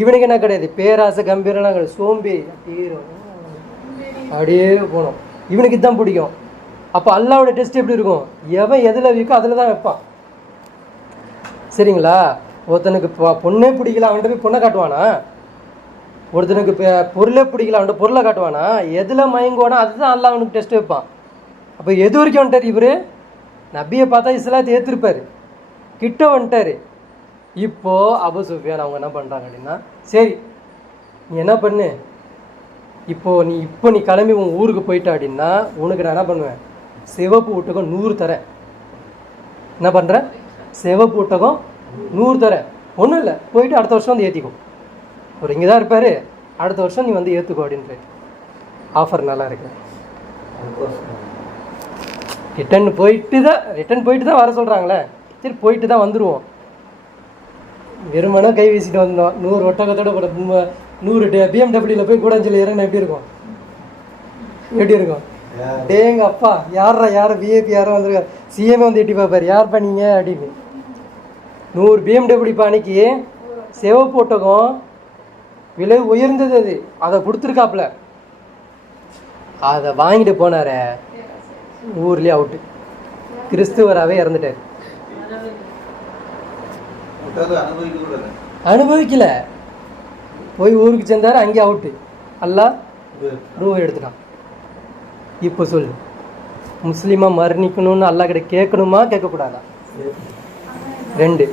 இவனுக்கு என்ன கிடையாது, பேராசை கம்பீரம்லாம் கிடையாது, சோம்பே அப்படியே போனோம். இவனுக்கு இதுதான் பிடிக்கும். அப்போ அல்லாவோட டெஸ்ட் எப்படி இருக்கும், எவன் எதில் வீக்கோ அதில் தான் வைப்பான். சரிங்களா? ஒருத்தனுக்கு பொண்ணே பிடிக்கல, அவன்கிட்ட போய் பொண்ணை காட்டுவானா? ஒருத்தனுக்கு பொருளே பிடிக்கல, அவன்கிட்ட பொருளை காட்டுவானா? எதில் மயங்குவானா அதுதான் அல்லா அவனுக்கு டெஸ்ட் வைப்பான். அப்போ எது வரைக்கும் வந்துட்டார் இவர், நபியை பார்த்தா இஸ்லாத்தை ஏற்றிருப்பார், கிட்ட வந்துட்டார். இப்போது அபு சுஃபியான் அவங்க என்ன பண்ணுறாங்க அப்படின்னா, சரி நீ என்ன பண்ணு, இப்போ நீ கிளம்பி உன் ஊருக்கு போயிட்ட அப்படின்னா உனக்கு நான் என்ன பண்ணுவேன், சிவப்பு ஊட்டகம் 100 தரேன். என்ன பண்ணுறேன், சிவப்பு ஊட்டகம் 100 தரேன். ஒன்றும் இல்லை, போயிட்டு அடுத்த வருஷம் வந்து ஏற்றிக்கும். ஒரு இங்கே தான் இருப்பார், அடுத்த வருஷம் நீ வந்து ஏற்றுக்கோ அப்படின்ற ஆஃபர் நல்லா இருக்கு. ரிட்டன் போயிட்டு தான் வர சொல்கிறாங்களே, சரி போயிட்டு தான் வந்துடுவோம். வெறுமனா கை வீசிட்டு வந்தோம், 100 ஒட்டகத்தோட 100 BMW போய் கூடாஞ்சல் இறங்க எப்படி இருக்கும்? டேங்க அப்பா, யாரை விஐபி யாரும் வந்துருக்காரு, சிஎம்ஏ வந்து எட்டி பார்ப்பார், யார் பண்ணீங்க அப்படின்னு. 100 BMW அன்னைக்கு சிவப்பு ஒட்டகம் விலை உயர்ந்தது, அதை கொடுத்துருக்காப்புல, அதை வாங்கிட்டு போனார, ஊர்லேயே அவுட்டு, கிறிஸ்துவராகவே இறந்துட்டார். அனுபவிக்கல, போய் ஊருக்கு சேர்ந்தார், அங்கே அவுட்டு, அல்லா ரூபா எடுத்துட்டான். இப்போ சொல்லு, முஸ்லீமா மரணிக்கணும்னு அல்லா கிட்ட கேட்கணுமா கேட்கக்கூடாதா? 2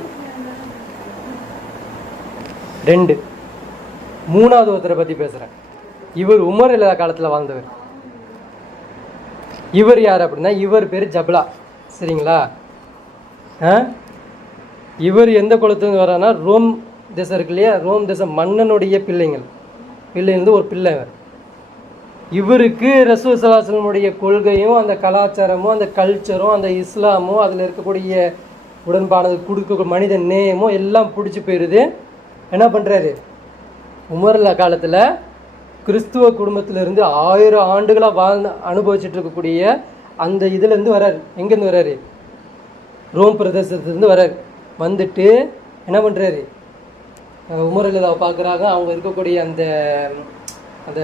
மூணாவது ஒருத்தரை பற்றி பேசுகிறேன். இவர் உமர் இல்லாத காலத்தில் வாழ்ந்தவர். இவர் யார் அப்படின்னா, இவர் பேர் ஜப்லா. சரிங்களா? இவர் எந்த குலத்துலேருந்து வரான்னா, ரோம் தேசம் இருக்கு இல்லையா, ரோம் தேசம் மன்னனுடைய பிள்ளைங்க ஒரு பிள்ளை. இவருக்கு ரசூல் ஸல்லல்லாஹு அலைஹி வஸல்லம் கொள்கையும் அந்த கலாச்சாரமும் அந்த கல்ச்சரும் அந்த இஸ்லாமும் அதில் இருக்கக்கூடிய உடன்பானது கொடுக்க மனித நேயமும் எல்லாம் பிடிச்சி போயிடுது. என்ன பண்ணுறாரு, உமர்ல காலத்தில் கிறிஸ்துவ குடும்பத்திலேருந்து 1000 ஆண்டுகளாக அனுபவிச்சுட்டு இருக்கக்கூடிய அந்த இதுலேருந்து வர்றாரு. எங்கேருந்து வர்றாரு? ரோம் பிரதேசத்துலேருந்து வர்றாரு. வந்துட்டு என்ன பண்ணுறாரு, உமர்ல பார்க்குறாங்க, அவங்க இருக்கக்கூடிய அந்த அந்த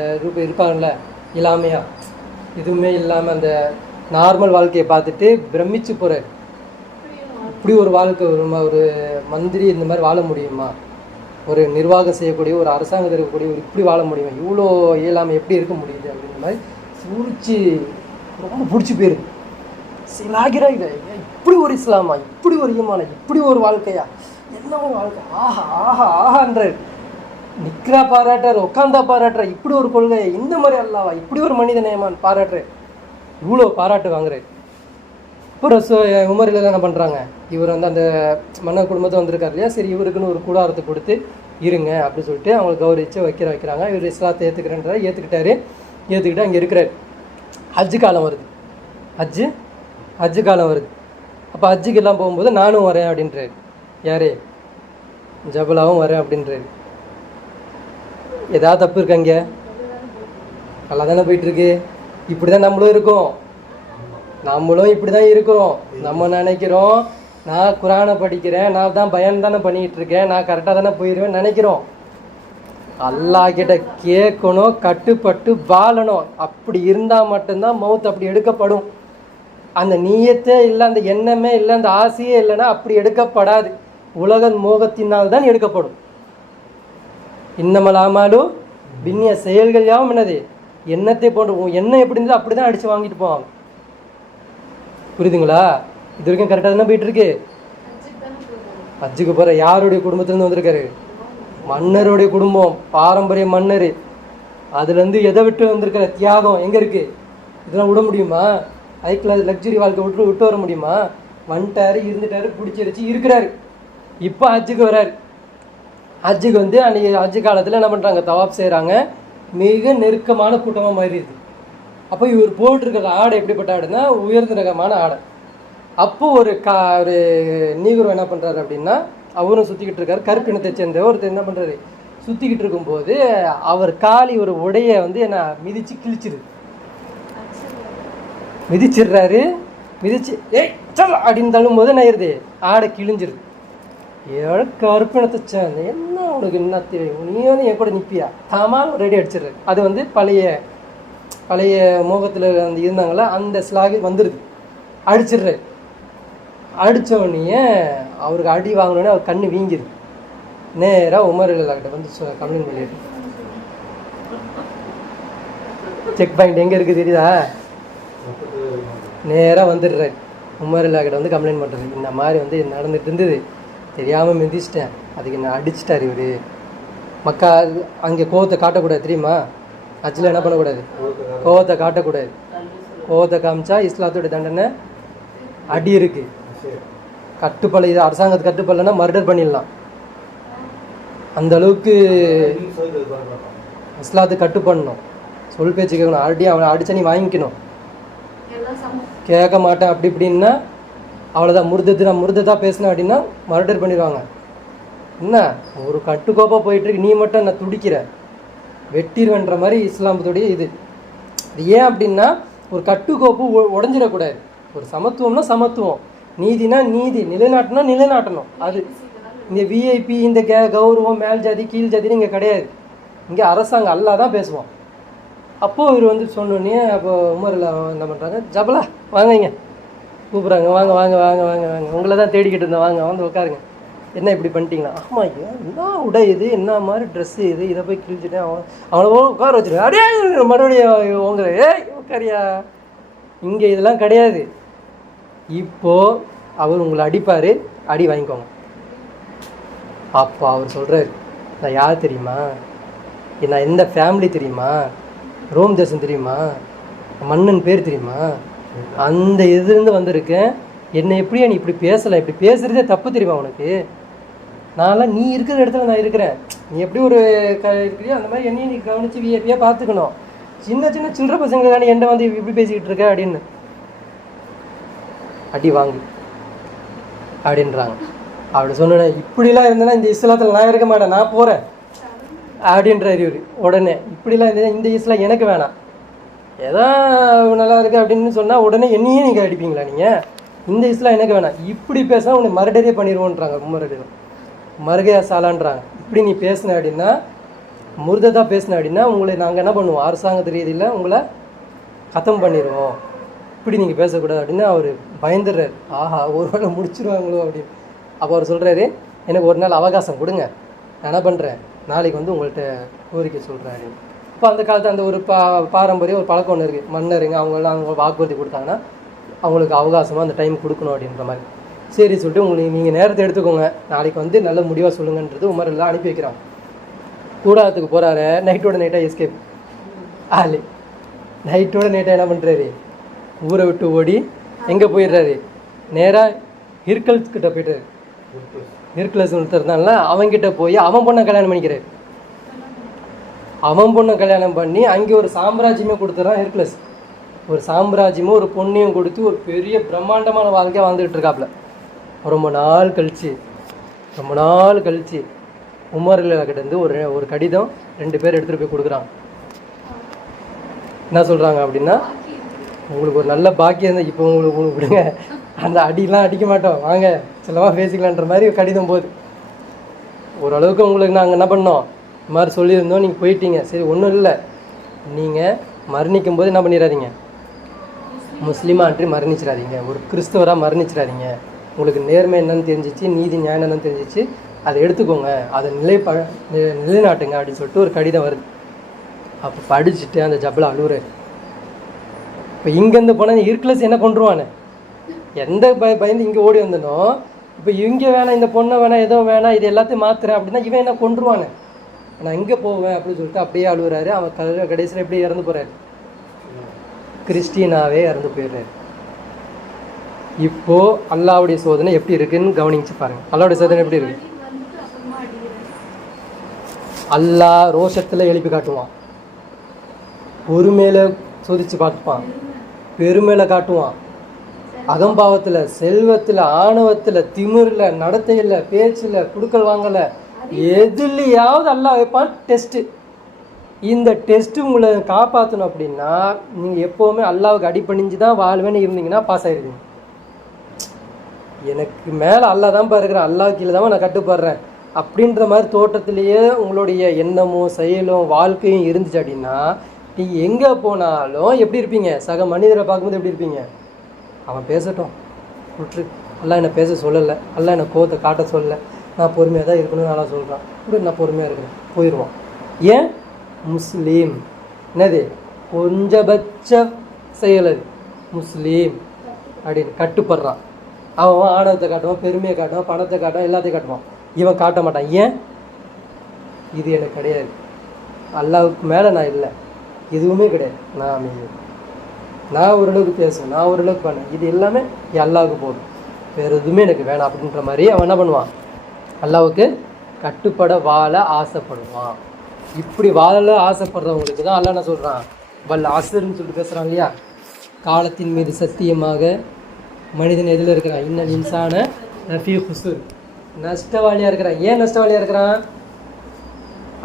இருப்பாங்கள்ல, இல்லாமையாக எதுவுமே இல்லாமல் அந்த நார்மல் வாழ்க்கையை பார்த்துட்டு பிரமிச்சு போகிறார். இப்படி ஒரு வாழ்க்கை, ஒரு மந்திரி இந்த மாதிரி வாழ முடியுமா, ஒரு நிர்வாகம் செய்யக்கூடிய ஒரு அரசாங்கத்தில் இருக்கக்கூடிய ஒரு இப்படி வாழ முடியுமா, இவ்வளோ இயலாமல் எப்படி இருக்க முடியுது அப்படின்ற மாதிரி சூழ்ச்சி ரொம்ப பிடிச்சி போயிருது. சிலாகிறாங்க, இப்படி ஒரு இஸ்லாமா, இப்படி ஒரு ஈமானா, இப்படி ஒரு வாழ்க்கையா, என்ன ஒரு வாழ்க்கை, ஆஹா ஆஹா ஆஹான்றார். நிற்கிறா பாராட்டுறாரு, உட்காந்தா பாராட்டுறாரு, இப்படி ஒரு கொள்கை, இந்த மாதிரி அல்லாவா, இப்படி ஒரு மனித நேயமான் பாராட்டுறாரு, இவ்வளோ பாராட்டு வாங்குறாரு. அப்புறம் உமரில் என்ன பண்ணுறாங்க, இவர் வந்து அந்த மன்னர் குடும்பத்தை வந்திருக்காரு இல்லையா, சரி இவருக்குன்னு ஒரு கூடாரத்தை கொடுத்து இருங்க அப்படின்னு சொல்லிட்டு அவங்களை கௌரவிச்சு வைக்கிறாங்க. இவர் இஸ்லாத்தை ஏற்றுக்கிறேன்றாரு, ஏற்றுக்கிட்டு அங்கே இருக்கிறார். ஹஜ்ஜு காலம் வருது, ஹஜ்ஜு காலம் வருது. அப்போ ஹஜ்ஜுக்கு எல்லாம் போகும்போது நானும் வரேன் அப்படின்றாரு. யாரே? ஜபலாவும் வரேன் அப்படின்றாரு. ஏதாவது தப்பு இருக்கா? இங்கே நல்லா தானே போயிட்டுருக்கு. இப்படி தான் நம்மளும் இருக்கோம், இப்படி தான் இருக்கிறோம். நம்ம நினைக்கிறோம் நான் குரானை படிக்கிறேன், நான் தான் பயம் தானே பண்ணிக்கிட்டு இருக்கேன், நான் கரெக்டாக தானே போயிடுவேன் நினைக்கிறோம். அல்லாஹ் கிட்ட கேட்கணும், கட்டுப்பட்டு வாழணும். அப்படி இருந்தால் மட்டும்தான் மவுத் அப்படி எடுக்கப்படும். அந்த நீயத்தே இல்லை, அந்த எண்ணமே இல்லை, அந்த ஆசையே இல்லைன்னா அப்படி எடுக்கப்படாது. உலக மோகத்தினால் தான் எடுக்கப்படும். இன்னமல் ஆமாலும் பின்னிய செயல்கள் யாவும் என்னது? எண்ணத்தை போன்று. எண்ணம் எப்படி இருந்தது அப்படி தான் அடித்து வாங்கிட்டு போவாங்க. புரியுதுங்களா? இது வரைக்கும் கரெக்டாக தானே போயிட்டு இருக்கு. ஹஜ்ஜுக்கு போகிற யாருடைய குடும்பத்துலேருந்து வந்திருக்காரு? மன்னருடைய குடும்பம், பாரம்பரிய மன்னர். அதுலேருந்து எதை விட்டு வந்திருக்கிற தியாகம் எங்கே இருக்குது? இதெல்லாம் விட முடியுமா? ஹைக்கில் லக்ஸுரி வாழ்க்கை விட்டு வர முடியுமா? வந்துட்டாரு, இருந்துட்டாரு, பிடிச்சிருச்சு, இருக்கிறாரு. இப்போ ஹஜ்ஜுக்கு வராரு. ஹஜ்ஜுக்கு வந்து அன்றைக்கி ஹஜ்ஜு காலத்தில் என்ன பண்ணுறாங்க, தவாப் செய்கிறாங்க. மிக நெருக்கமான கூட்டமாக மாறிடுது. அப்போ இவர் போட்டிருக்கிற ஆடை எப்படிப்பட்ட ஆடைன்னா உயர்ந்த ரகமான ஆடை. அப்போ ஒரு நீகர் என்ன பண்ணுறாரு அப்படின்னா, அவரும் சுற்றிக்கிட்டு இருக்காரு, கருப்பினத்தை சேர்ந்த ஒருத்தர் என்ன பண்ணுறாரு, சுற்றிக்கிட்டு இருக்கும்போது அவர் காலி ஒரு உடைய வந்து என்ன மிதித்து மிதிச்சிடுறாரு. ஏய் சல் அப்படின்னு தள்ளும்போது என்ன ஆயிடுது, ஆடை கிழிஞ்சிருது. ஏழை கருப்பினத்தை சேர்ந்த என்ன உனக்கு என்ன தெரியும், நீ வந்து என் கூட நிற்பியா தாமால் ரெடி அடிச்சிடுறாரு. அது வந்து பழைய மோகத்தில் அந்த இருந்தாங்களா அந்த ஸ்லாகி வந்துடுது, அடிச்சிடுறாரு. அடித்தோடனே அவருக்கு அடி வாங்கினோடனே அவர் கண்ணு வீங்கிடுது. நேராக உமர் கிட்ட வந்து கம்ப்ளைண்ட் பண்ணிடுது. செக் பாயிண்ட் எங்கே இருக்குது தெரியுதா? நேராக வந்துடுறாரு. உமர் கிட்ட வந்து கம்ப்ளைண்ட் பண்ணுறது, இந்த மாதிரி வந்து நடந்துட்டு இருந்தது, தெரியாமல் மிதிச்சிட்டேன், அதுக்கு என்ன அடிச்சிட்டார் இவர். மக்கா அங்கே கோவத்தை காட்டக்கூடாது தெரியுமா? ஹஜ்ஜில் என்ன பண்ணக்கூடாது, கோவத்தை காட்டக்கூடாது. கோவத்தை காமிச்சா இஸ்லாத்தோட தண்டனை அடி இருக்குது. கட்டுப்படலை, இது அரசாங்கத்துக்கு கட்டுப்படலைன்னா மர்டர் பண்ணிடலாம். அந்த அளவுக்கு இஸ்லாத்துக்கு கட்டுப்படணும், சொல் பேச்சு கேட்கணும். அவனை அடிச்சா நீ வாங்கிக்கணும், கேட்க மாட்டேன் அப்படி இப்படின்னா அவ்வளோதான். நான் முருதத்தான் பேசினேன் அப்படின்னா மர்டர் பண்ணிடுவாங்க. என்ன ஒரு கட்டுக்கோப்பாக போயிட்டுருக்கு, நீ மட்டும் நான் துடிக்கிற வெட்டிடுவேன்ற மாதிரி இஸ்லாமத்துடைய இது. ஏன் அப்படின்னா ஒரு கட்டுக்கோப்பு உடஞ்சிடக்கூடாது. ஒரு சமத்துவம்னா சமத்துவம், நீதினா நீதி, நிலைநாட்டணும். அது இங்கே விஐபி இந்த கௌரவம் மேல் ஜாதி கீழ் ஜாதின்னு இங்கே கிடையாது. இங்கே அரசாங்கம் அல்லாஹ் தான் பேசுவோம். அப்போது இவர் வந்து சொன்னோன்னே அப்போ உமரில் என்ன பண்ணுறாங்க, ஜபலா வாங்க, இங்கே கூப்பிட்றாங்க, வாங்க வாங்க வாங்க வாங்க வாங்க, உங்களை தான் தேடிக்கிட்டு இருந்தேன், வாங்க வந்து உட்காருங்க. என்ன இப்படி பண்ணிட்டீங்களா? ஆமாம், என்ன உடை இது, என்ன மாதிரி ட்ரெஸ்ஸு இது, இதை போய் கிழிச்சிட்டேன். அவனை உட்கார வச்சுருக்கேன். அப்படியே மறுபடியும் உங்களை உட்காரியா, இங்கே இதெல்லாம் கிடையாது. இப்போது அவர் உங்களை அடிப்பார், அடி வாங்கிக்கோங்க. அப்போ அவர் சொல்கிறார், நான் யார் தெரியுமா, நான் எந்த ஃபேமிலி தெரியுமா, ரோம் தேசம் தெரியுமா, மன்னன் பேர் தெரியுமா, அந்த இதுலேருந்து வந்திருக்கேன். என்னை எப்படியா நீ இப்படி பேசலை, இப்படி பேசுகிறதே தப்பு தெரியுமா உனக்கு? நான்லாம் நீ இருக்கிற இடத்துல நான் இருக்கிறேன், நீ எப்படி ஒரு இருக்கிறியோ அந்த மாதிரி என்னையும் நீ கவனித்து விஐபியாக பார்த்துக்கணும். சின்ன சில்லற பசங்களுக்கான என்ன வந்து இப்படி பேசிக்கிட்டு இருக்க அப்படின்னு அடி வாங்கு அப்படின்றாங்க. அப்படி சொன்னேன், இப்படிலாம் இருந்தேன்னா இந்த இஸ்லாத்தில் நான் இருக்க மாட்டேன், நான் போகிறேன் அப்படின்றார் இவர். உடனே இப்படிலாம் இருந்தது, இந்த இஸ்லாம் எனக்கு வேணாம், ஏதோ நல்லா இருக்கு அப்படின்னு சொன்னால் உடனே என்னையே நீங்கள் அடிப்பீங்களா, நீங்கள் இந்த இஸ்லாம் எனக்கு வேணாம், இப்படி பேசினா உன்னை மறுடரே பண்ணிடுவோன்றாங்க. மறுகையா சாலான்றாங்க. இப்படி நீ பேசின அப்படின்னா, முருததா பேசின அப்படின்னா உங்களை நாங்கள் என்ன பண்ணுவோம், அரசாங்கத்து ரீதியில் உங்களை கத்தம் பண்ணிடுவோம், இப்படி நீங்கள் பேசக்கூடாது அப்படின்னு அவர் பயந்துடுறாரு. ஆஹா, ஒரு வேளை முடிச்சிருவாங்களோ அப்படின்னு. அப்போ அவர் சொல்கிறாரு, எனக்கு ஒரு நாள் அவகாசம் கொடுங்க, நான் என்ன பண்ணுறேன், நாளைக்கு வந்து உங்கள்கிட்ட கோரிக்கை சொல்கிறேன் அப்படின்னு. இப்போ அந்த காலத்தில் அந்த ஒரு பாரம்பரிய ஒரு பழக்கம் ஒன்று இருக்குது, மன்னருங்க அவங்களாம் அவங்க வாக்குறுதி கொடுத்தாங்கன்னா அவங்களுக்கு அவகாசமாக அந்த டைம் கொடுக்கணும் அப்படின்ற மாதிரி. சரி சொல்லிட்டு உங்களுக்கு நீங்கள் நேரத்தை எடுத்துக்கோங்க, நாளைக்கு வந்து நல்ல முடிவாக சொல்லுங்கன்றது உமரெல்லாம் அனுப்பி வைக்கிறாங்க. கூடாரத்துக்கு போகிறாரு, நைட்டோட நைட்டாக எஸ்கேப் ஆளு. நைட்டோட நைட்டாக என்ன பண்ணுறாரு, ஊரை விட்டு ஓடி எங்கே போயிடுறாரு, நேராக ஹிர்கல்ஸ் கிட்ட போய்ட்டாரு. ஹிர்கல்ஸ் ஒருத்தர் அவன்கிட்ட போய் அவன் பொண்ணை கல்யாணம் பண்ணிக்கிறாரு. அவன் பொண்ணை கல்யாணம் பண்ணி அங்கே ஒரு சாம்ராஜ்யமே கொடுத்துறான் ஹிர்கல்ஸ். ஒரு சாம்ராஜ்யமும் ஒரு பொண்ணையும் கொடுத்து ஒரு பெரிய பிரம்மாண்டமான வாழ்க்கையாக வாழ்ந்துகிட்டு இருக்காப்புல. ரொம்ப நாள் கழிச்சு உமர்கிட்ட இருந்து ஒரு கடிதம் 2 பேர் எடுத்துகிட்டு போய் கொடுக்குறாங்க. என்ன சொல்கிறாங்க அப்படின்னா, உங்களுக்கு ஒரு நல்ல பாக்கியம் இருந்தால் இப்போ உங்களுக்கு விடுங்க, அந்த அடிலாம் அடிக்க மாட்டோம், வாங்க செல்லமாக பேசிக்கலான்ற மாதிரி கடிதம் போகுது. ஓரளவுக்கு உங்களுக்கு நாங்கள் என்ன பண்ணோம், இந்த மாதிரி சொல்லியிருந்தோம், நீங்கள் போயிட்டீங்க, சரி ஒன்றும் இல்லை, நீங்கள் மரணிக்கும் போது என்ன பண்ணிடாதீங்க, முஸ்லீமாக அன்றி மரணிச்சிடாதீங்க, ஒரு கிறிஸ்தவராக மரணிச்சிடாதீங்க, உங்களுக்கு நேர்மை என்னன்னு தெரிஞ்சிச்சு, நீதி நியாயம் என்னன்னு தெரிஞ்சிச்சு, அதை எடுத்துக்கோங்க, அதை நிலைநாட்டுங்க அப்படின்னு சொல்லிட்டு ஒரு கடிதம் வருது. அப்போ படிச்சுட்டு அந்த ஜப்பில் அழுவுறாரு. இப்போ இங்கேருந்து போனால் ஹிர்கல்ஸ் என்ன கொண்டுருவானே, எந்த பயந்து இங்கே ஓடி வந்தனோ, இப்போ இங்கே வேணாம், இந்த பொண்ணை வேணாம், ஏதோ வேணாம், இது எல்லாத்தையும் மாத்துறேன் அப்படின்னா இவன் என்ன கொண்டுருவானே, நான் இங்கே போவேன் அப்படின்னு சொல்லிட்டு அப்படியே அழுகுறாரு. அவன் கடைசியில் எப்படி இறந்து போகிறாரு, கிறிஸ்டியனாவே இறந்து போயிடுறாரு. இப்போ அல்லாவுடைய சோதனை எப்படி இருக்குன்னு கவனிச்சு பாருங்க. அல்லாவுடைய சோதனை எப்படி இருக்கு, அல்லாஹ் ரோஷத்தில் எழுப்பி காட்டுவான், பொறுமையில சோதிச்சு பார்த்துப்பான், பெருமையில காட்டுவான், அகம்பாவத்தில், செல்வத்தில், ஆணவத்தில், திமிரில், நடத்தையில், பேச்சில், குடுக்கல் வாங்கலை, எதுலையாவது அல்லாஹ் வைப்பான் டெஸ்ட்டு. இந்த டெஸ்ட்டு உங்களை காப்பாற்றணும் அப்படின்னா நீங்கள் எப்போவுமே அல்லாவுக்கு அடிப்பணிஞ்சு தான் வாழ்வேன்னு இருந்தீங்கன்னா பாஸ் ஆகிருக்கீங்க. எனக்கு மேலே அல்லா தான் இருக்கிறேன், அல்லா கீழே தான் நான் கட்டுப்படுறேன் அப்படின்ற மாதிரி தோட்டத்திலேயே உங்களுடைய எண்ணமும் செயலும் வாழ்க்கையும் இருந்துச்சு அப்படின்னா நீங்கள் எங்கே போனாலும் எப்படி இருப்பீங்க, சக மனிதரை பார்க்கும்போது எப்படி இருப்பீங்க, அவன் பேசட்டும் விட்டுரு, அல்லா என்னை பேச சொல்லலை, அல்லா என்னை கோவத்தை காட்ட சொல்லலை, நான் பொறுமையாக தான் இருக்கணும்னு நல்லா சொல்கிறான், இப்படி நான் பொறுமையாக இருக்கிறேன், போயிடுவான். ஏன் முஸ்லீம், என்னது கொஞ்சபட்ச செயல், அது முஸ்லீம் அப்படின்னு கட்டுப்படுறான். அவன் ஆணவத்தை காட்டுவான், பெருமையை காட்டுவான், பணத்தை காட்டுவான், எல்லாத்தையும் காட்டுவான், இவன் காட்ட மாட்டான். ஏன், இது எனக்கு கிடையாது, அல்லாவுக்கு மேலே நான் இல்லை, எதுவுமே கிடையாது, நான் ஓரளவுக்கு பேசுவேன், நான் ஓரளவுக்கு பண்ணேன், இது எல்லாமே அல்லாவுக்கு போதும், வேறு எதுவுமே எனக்கு வேணாம் அப்படின்ற மாதிரி அவன் என்ன பண்ணுவான், அல்லாவுக்கு கட்டுப்பட வாழ ஆசைப்படுவான். இப்படி வாழ ஆசைப்படுறவங்களுக்கு தான் அல்லா என்ன சொல்கிறான், வல் அஸ்ர்னு சொல்லிட்டு பேசுகிறான் இல்லையா, காலத்தின் மீது சத்தியமாக மனிதன் எதில் இருக்கிறான், இன்னல் இன்சான லஃபீ குஸ்ர், நஷ்டவாளியாக இருக்கிறான். ஏன் நஷ்டவாளியாக இருக்கிறான்,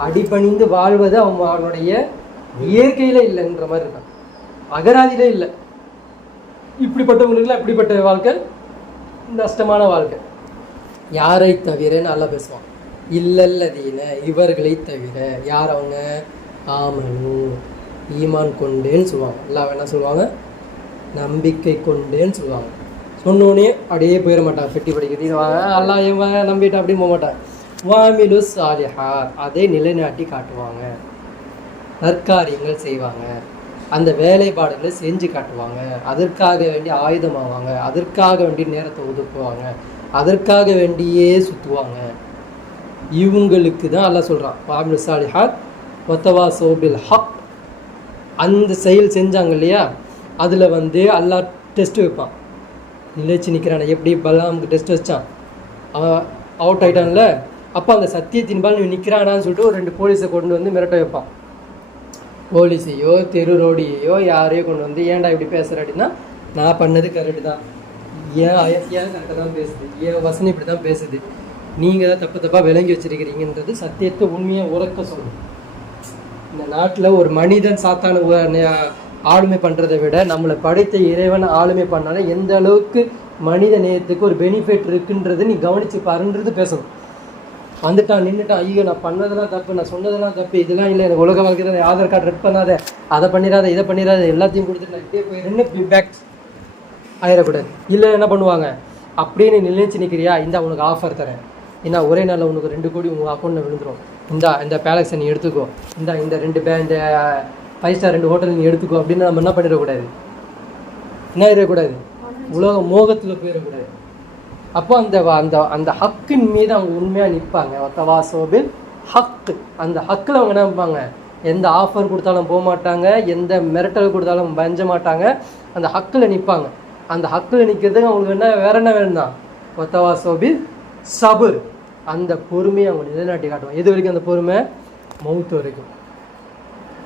அடிபணிந்து வாழ்வது அவனுடைய இயற்கையில் இல்லைன்ற மாதிரி இருக்கான், அகராதியிலே இல்லை. இப்படிப்பட்டவங்களுக்குலாம் இப்படிப்பட்ட வாழ்க்கை நஷ்டமான வாழ்க்கை. யாரை தவிரன்னு நல்லா பேசுவான், இல்லல்லதீன இவர்களை தவிர, யார் அவங்க, ஆமனு ஈமான் கொண்டேன்னு சொல்லுவாங்க, எல்லாம் என்ன சொல்லுவாங்க, நம்பிக்கை கொண்டேன்னு சொல்லுவாங்க. சொன்னோடனே அப்படியே போயிட மாட்டாங்க, பெட்டி படிக்கிறது எல்லாம் இவங்க நம்பிட்டு அப்படின்னு போக மாட்டாங்க. வாமிலு சாலிஹாத், அதை நிலைநாட்டி காட்டுவாங்க, நற்காரியங்கள் செய்வாங்க, அந்த வேலைப்பாடுகளை செஞ்சு காட்டுவாங்க, அதற்காக வேண்டி ஆயுதமாவாங்க, அதற்காக வேண்டி நேரத்தை ஒதுக்குவாங்க, அதற்காக வேண்டியே சுற்றுவாங்க. இவங்களுக்கு தான் அல்லாஹ் சொல்கிறான் வாமிலு சாலிஹாத் வத்தவாஸவ் பில் ஹக். அந்த செயல் செஞ்சாங்க இல்லையா, அதில் அல்லாஹ் டெஸ்ட் வைப்பான், நிலைச்சு நிற்கிறான. எப்படி பலாமுக்கு டெஸ்ட் வச்சான், அவன் அவுட் ஆகிட்டான்ல, அப்போ அந்த சத்தியத்தின்பால் நீ நிற்கிறானான்னு சொல்லிட்டு ஒரு 2 போலீஸை கொண்டு வந்து மிரட்ட வைப்பான். போலீஸையோ தெரு ரோடியையோ யாரையோ கொண்டு வந்து, ஏன்டா இப்படி பேசுகிற அப்படின்னா, நான் பண்ணது கரெக்டு தான், ஏன் கரெக்டாக தான் பேசுது, ஏன் வசனம் இப்படி தான் பேசுது, நீங்கள் தான் தப்பாக விளங்கி வச்சிருக்கிறீங்கன்றது சத்தியத்தை உண்மையாக உறக்க சொல்லணும். இந்த நாட்டில் ஒரு மனிதன் சாத்தான ஆளுமை பண்ணுறதை விட நம்மளை படைத்த இறைவன் ஆளுமை பண்ணாலும் எந்த அளவுக்கு மனித நேயத்துக்கு ஒரு பெனிஃபிட் இருக்குன்றது நீ கவனித்து பாருன்றது பேசணும். வந்துட்டான் நின்றுட்டான், ஐயோ நான் பண்ணதெல்லாம் தப்பு, நான் சொன்னதெல்லாம் தப்பு, இதெல்லாம் இல்லை, எனக்கு உலக வாழ்க்கை தான், ஆதார் கார்டு ரெட் பண்ணாத, அதை பண்ணிடாத, இதை பண்ணிடாத, எல்லாத்தையும் கொடுத்துட்டு நான் இப்படியே போயிடுன்னு பேக் ஆயிடக்கூடாது. இல்லை என்ன பண்ணுவாங்க, அப்படின்னு நிலைச்சு நிற்கிறியா, இந்த உனக்கு ஆஃபர் தரேன், ஏன்னா ஒரே நாளில் உனக்கு 2 கோடி உங்கள் அக்கௌண்ட்டில் விழுந்துடும், இந்த பேலக்ஸை நீ எடுத்துக்கோ, இந்த 2 5 ஸ்டார் 2 ஹோட்டல் நீ எடுத்துக்கோ அப்படின்னு நம்ம என்ன பண்ணிடக்கூடாது, என்ன ஆயிடக்கூடாது, உலக மோகத்தில் போயிடக்கூடாது. அப்போ அந்த அந்த அந்த ஹக்கின் மீது அவங்க உண்மையாக நிற்பாங்க. வத்தவாஸவ் பில் ஹக்கு. அந்த ஹக்கில் அவங்க என்ன வைப்பாங்க, எந்த ஆஃபர் கொடுத்தாலும் போக மாட்டாங்க, எந்த மிரட்டல் கொடுத்தாலும் பஞ்ச மாட்டாங்க, அந்த ஹக்கில் நிற்பாங்க. அந்த ஹக்கில் நிற்கிறதுக்கு அவங்களுக்கு என்ன வேற என்ன வேணும் தான், ஒத்தவாசோபில் சபுர், அந்த பொறுமையை அவங்க நிலைநாட்டி காட்டுவாங்க. எது வரைக்கும் அந்த பொறுமை? மவுத்து வரைக்கும்.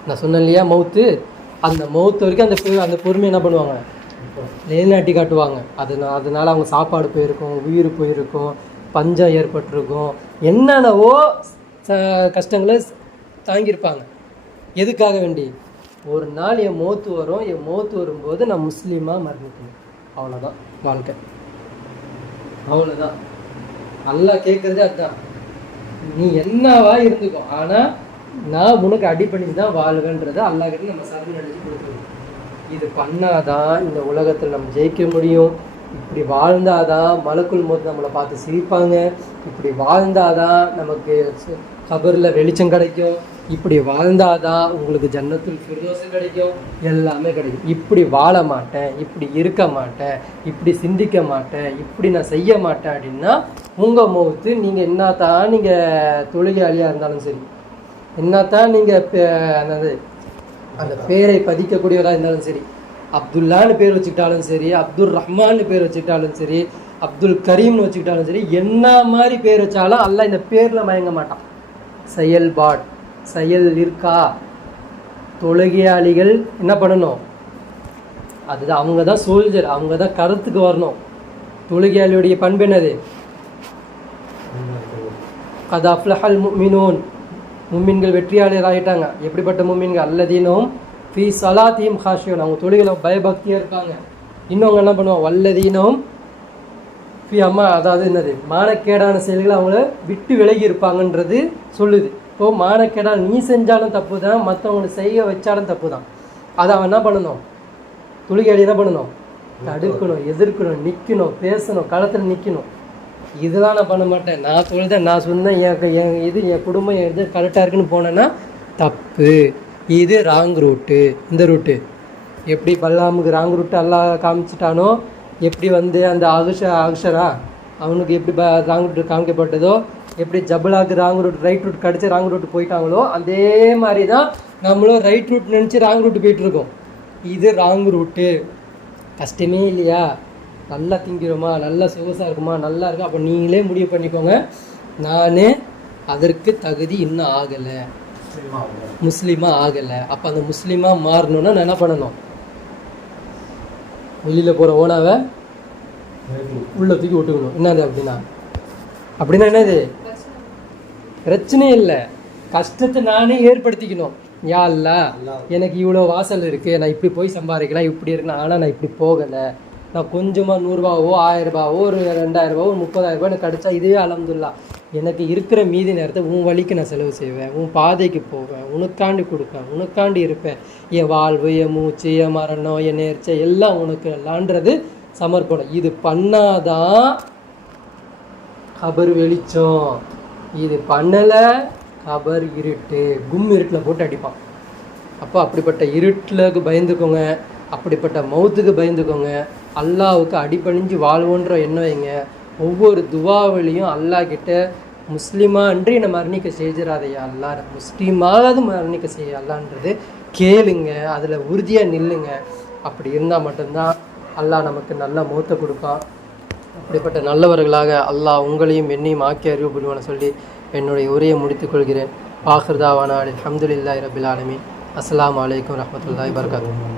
நான் சொன்னேன் இல்லையா, மவுத்து, அந்த மவுத்து வரைக்கும் அந்த பொறுமையை என்ன பண்ணுவாங்க, நிலைநாட்டி காட்டுவாங்க. அதனால அவங்க சாப்பாடு போயிருக்கும், உயிர் போயிருக்கும், பஞ்சம் ஏற்பட்டிருக்கும், என்னென்னவோ கஷ்டங்களை தாங்கியிருப்பாங்க. எதுக்காக வேண்டி, ஒரு நாள் என் மௌத்து வரும், என் மௌத்து வரும்போது நான் முஸ்லீமாக மரணிக்கணும், அவ்வளோதான் வாழ்க்கை, அவ்வளோதான். அல்லாஹ் கேட்குறதே அதுதான், நீ என்னவா இருந்துக்கோ, ஆனால் நான் உனக்கு அடிப்படை தான் வாழ்வேன்றதை அல்லாஹ் கிட்ட நம்ம சரண் அடைஞ்சு கொடுக்கணும். இது பண்ணாதான் இந்த உலகத்தில் நம்ம ஜெயிக்க முடியும். இப்படி வாழ்ந்தாதான் மலக்குள் மௌத் நம்மளை பார்த்து சிரிப்பாங்க. இப்படி வாழ்ந்தாதான் நமக்கு கபரில் வெளிச்சம் கிடைக்கும். இப்படி வாழ்ந்தாதான் உங்களுக்கு ஜன்னத்துல் ஃபிர்தௌஸ் கிடைக்கும், எல்லாமே கிடைக்கும். இப்படி வாழ மாட்டேன், இப்படி இருக்க மாட்டேன், இப்படி சிந்திக்க மாட்டேன், இப்படி நான் செய்ய மாட்டேன் அப்படின்னா உங்கள் மௌத்து, நீங்கள் என்னத்தான் நீங்கள் தொழுகையாளியாக இருந்தாலும் சரி, என்னத்தான் நீங்கள் அந்த பேரை பதிக்கக்கூடியவராக இருந்தாலும் சரி, அப்துல்லான்னு பேர் வச்சுக்கிட்டாலும் சரி, அப்துல் ரஹ்மான்னு பேர் வச்சுக்கிட்டாலும் சரி, அப்துல் கரீம்னு வச்சுக்கிட்டாலும் சரி, என்ன மாதிரி பேர் வச்சாலும் அல்லாஹ் இந்த பேரில் மயங்க மாட்டான். செயல் இருக்கா, தொழுகையாளிகள் என்ன பண்ணணும், அதுதான், அவங்க தான் சோல்ஜர், அவங்க தான் கருத்துக்கு வரணும். தொழுகையாளியுடைய பண்பு என்னது, கத் அஃப்லஹல் முஃமினூன், மும்மின்கள் வெற்றியாளர் ஆகிட்டாங்க. எப்படிப்பட்ட மும்மின்கள், அல்லதீனும் ஃபீ ஸலாத்திஹிம் காஷியூன், அவங்க தொழுகையில் பயபக்தியாக இருப்பாங்க. இன்னொன்று என்ன பண்ணுவாங்க, வல்லதீனும் ஃபீ அதாவது என்னது, மானக்கேடான செயல்களை அவங்கள விட்டு விலகி இருப்பாங்கன்றது சொல்லுது. இப்போது மானக்கேடான நீ செஞ்சாலும் தப்பு தான், மற்றவங்களை செய்ய வச்சாலும் தப்பு தான். அதை அவன் என்ன பண்ணணும், தொழுகையாளி என்ன பண்ணணும், தடுக்கணும், எதிர்க்கணும், நிற்கணும், பேசணும், களத்தில் நிற்கணும். இதெல்லாம் நான் பண்ண மாட்டேன், நான் தொழுதேன், நான் சொன்னேன், என் குடும்பம் எது கரெக்டாக இருக்குன்னு போனேன்னா தப்பு, இது ராங் ரூட்டு. இந்த ரூட்டு எப்படி பல்லாமுக்கு ராங் ரூட்டு எல்லாம் காமிச்சிட்டானோ, எப்படி அந்த அக்ஷரா அவனுக்கு எப்படி ராங் ரூட்டு காமிக்கப்பட்டதோ, எப்படி ஜபலாக்கு ராங் ரூட் ரைட் ரூட் கிடச்சி ராங் ரூட்டு போயிட்டாங்களோ, அதே மாதிரி தான் நம்மளும் ரைட் ரூட் நினச்சி ராங் ரூட்டு போயிட்டுருக்கோம். இது ராங் ரூட்டு, கஷ்டமே இல்லையா, நல்லா திங்கிறோமா, நல்லா சொகுசாக இருக்குமா, நல்லா இருக்கும், அப்போ நீங்களே முடிவு பண்ணிக்கோங்க, நான் அதற்கு தகுதி இன்னும் ஆகலை, முஸ்லீமாக ஆகலை. அப்போ அந்த முஸ்லீமாக மாறணுன்னா நான் என்ன பண்ணணும், வெளியில் போகிற ஓனாவை உள்ள தூக்கி விட்டுக்கணும். என்னது அப்படின்னா என்னது, பிரச்சனை இல்லை, கஷ்டத்தை நானே ஏற்படுத்திக்கணும். யா அல்லாஹ், எனக்கு இவ்வளோ வாசல் இருக்குது, நான் இப்படி போய் சம்பாதிக்கலாம், இப்படி இருக்கணும், ஆனால் நான் இப்படி போகலை, நான் கொஞ்சமாக 100 ரூபாவோ 1000 ரூபாவோ ஒரு 2000 ரூபாவோ 30,000 ரூபாய் எனக்கு கிடச்சா இதுவே அல்ஹம்துலில்லாஹ். எனக்கு இருக்கிற மீதி நேரத்தை உன் வழிக்கு நான் செலவு செய்வேன், உன் பாதைக்கு போவேன், உனக்காண்டி கொடுப்பேன், உனக்காண்டி இருப்பேன், என் வாழ்வு, என் மூச்சு, என் மரணம், என் நேர்ச்சை எல்லாம் உனக்கு எல்லான்றது சமர்ப்பணம். இது பண்ணாதான் கபர் வெளிச்சம். இது பண்ணலை, கபர் இருட்டு, இருட்டில் போட்டு அடிப்பான். அப்போ அப்படிப்பட்ட இருட்டுக்கு பயந்துக்கோங்க, அப்படிப்பட்ட மௌத்துக்கு பயந்துக்கோங்க. அல்லாஹ்வுக்கு அடிபணிஞ்சு வாழ்வோன்ற எண்ணம் வைங்க. ஒவ்வொரு துவாவிலையும் அல்லாஹ் கிட்ட முஸ்லீமாக அன்றி என்னை மரணிக்க செய்கிறாதையா அல்லா, முஸ்லீமாவது மரணிக்க செய்ய அல்லான்றது கேளுங்க, அதில் உறுதியாக நில்லுங்க. அப்படி இருந்தால் மட்டும்தான் அல்லாஹ் நமக்கு நல்ல மௌத்தை கொடுப்பான். அப்படிப்பட்ட நல்லவர்களாக அல்லாஹ் உங்களையும் என்னையும் ஆக்கி அறிவு புரிவான சொல்லி என்னுடைய உரையை முடித்துக்கொள்கிறேன். ஆஹிர் தாவானா அல்ஹம்துலில்லாஹி ரப்பில் ஆலமீன். அஸ்ஸலாமு அலைக்கும் வரஹ்மத்துல்லாஹி வபரகாத்துஹு.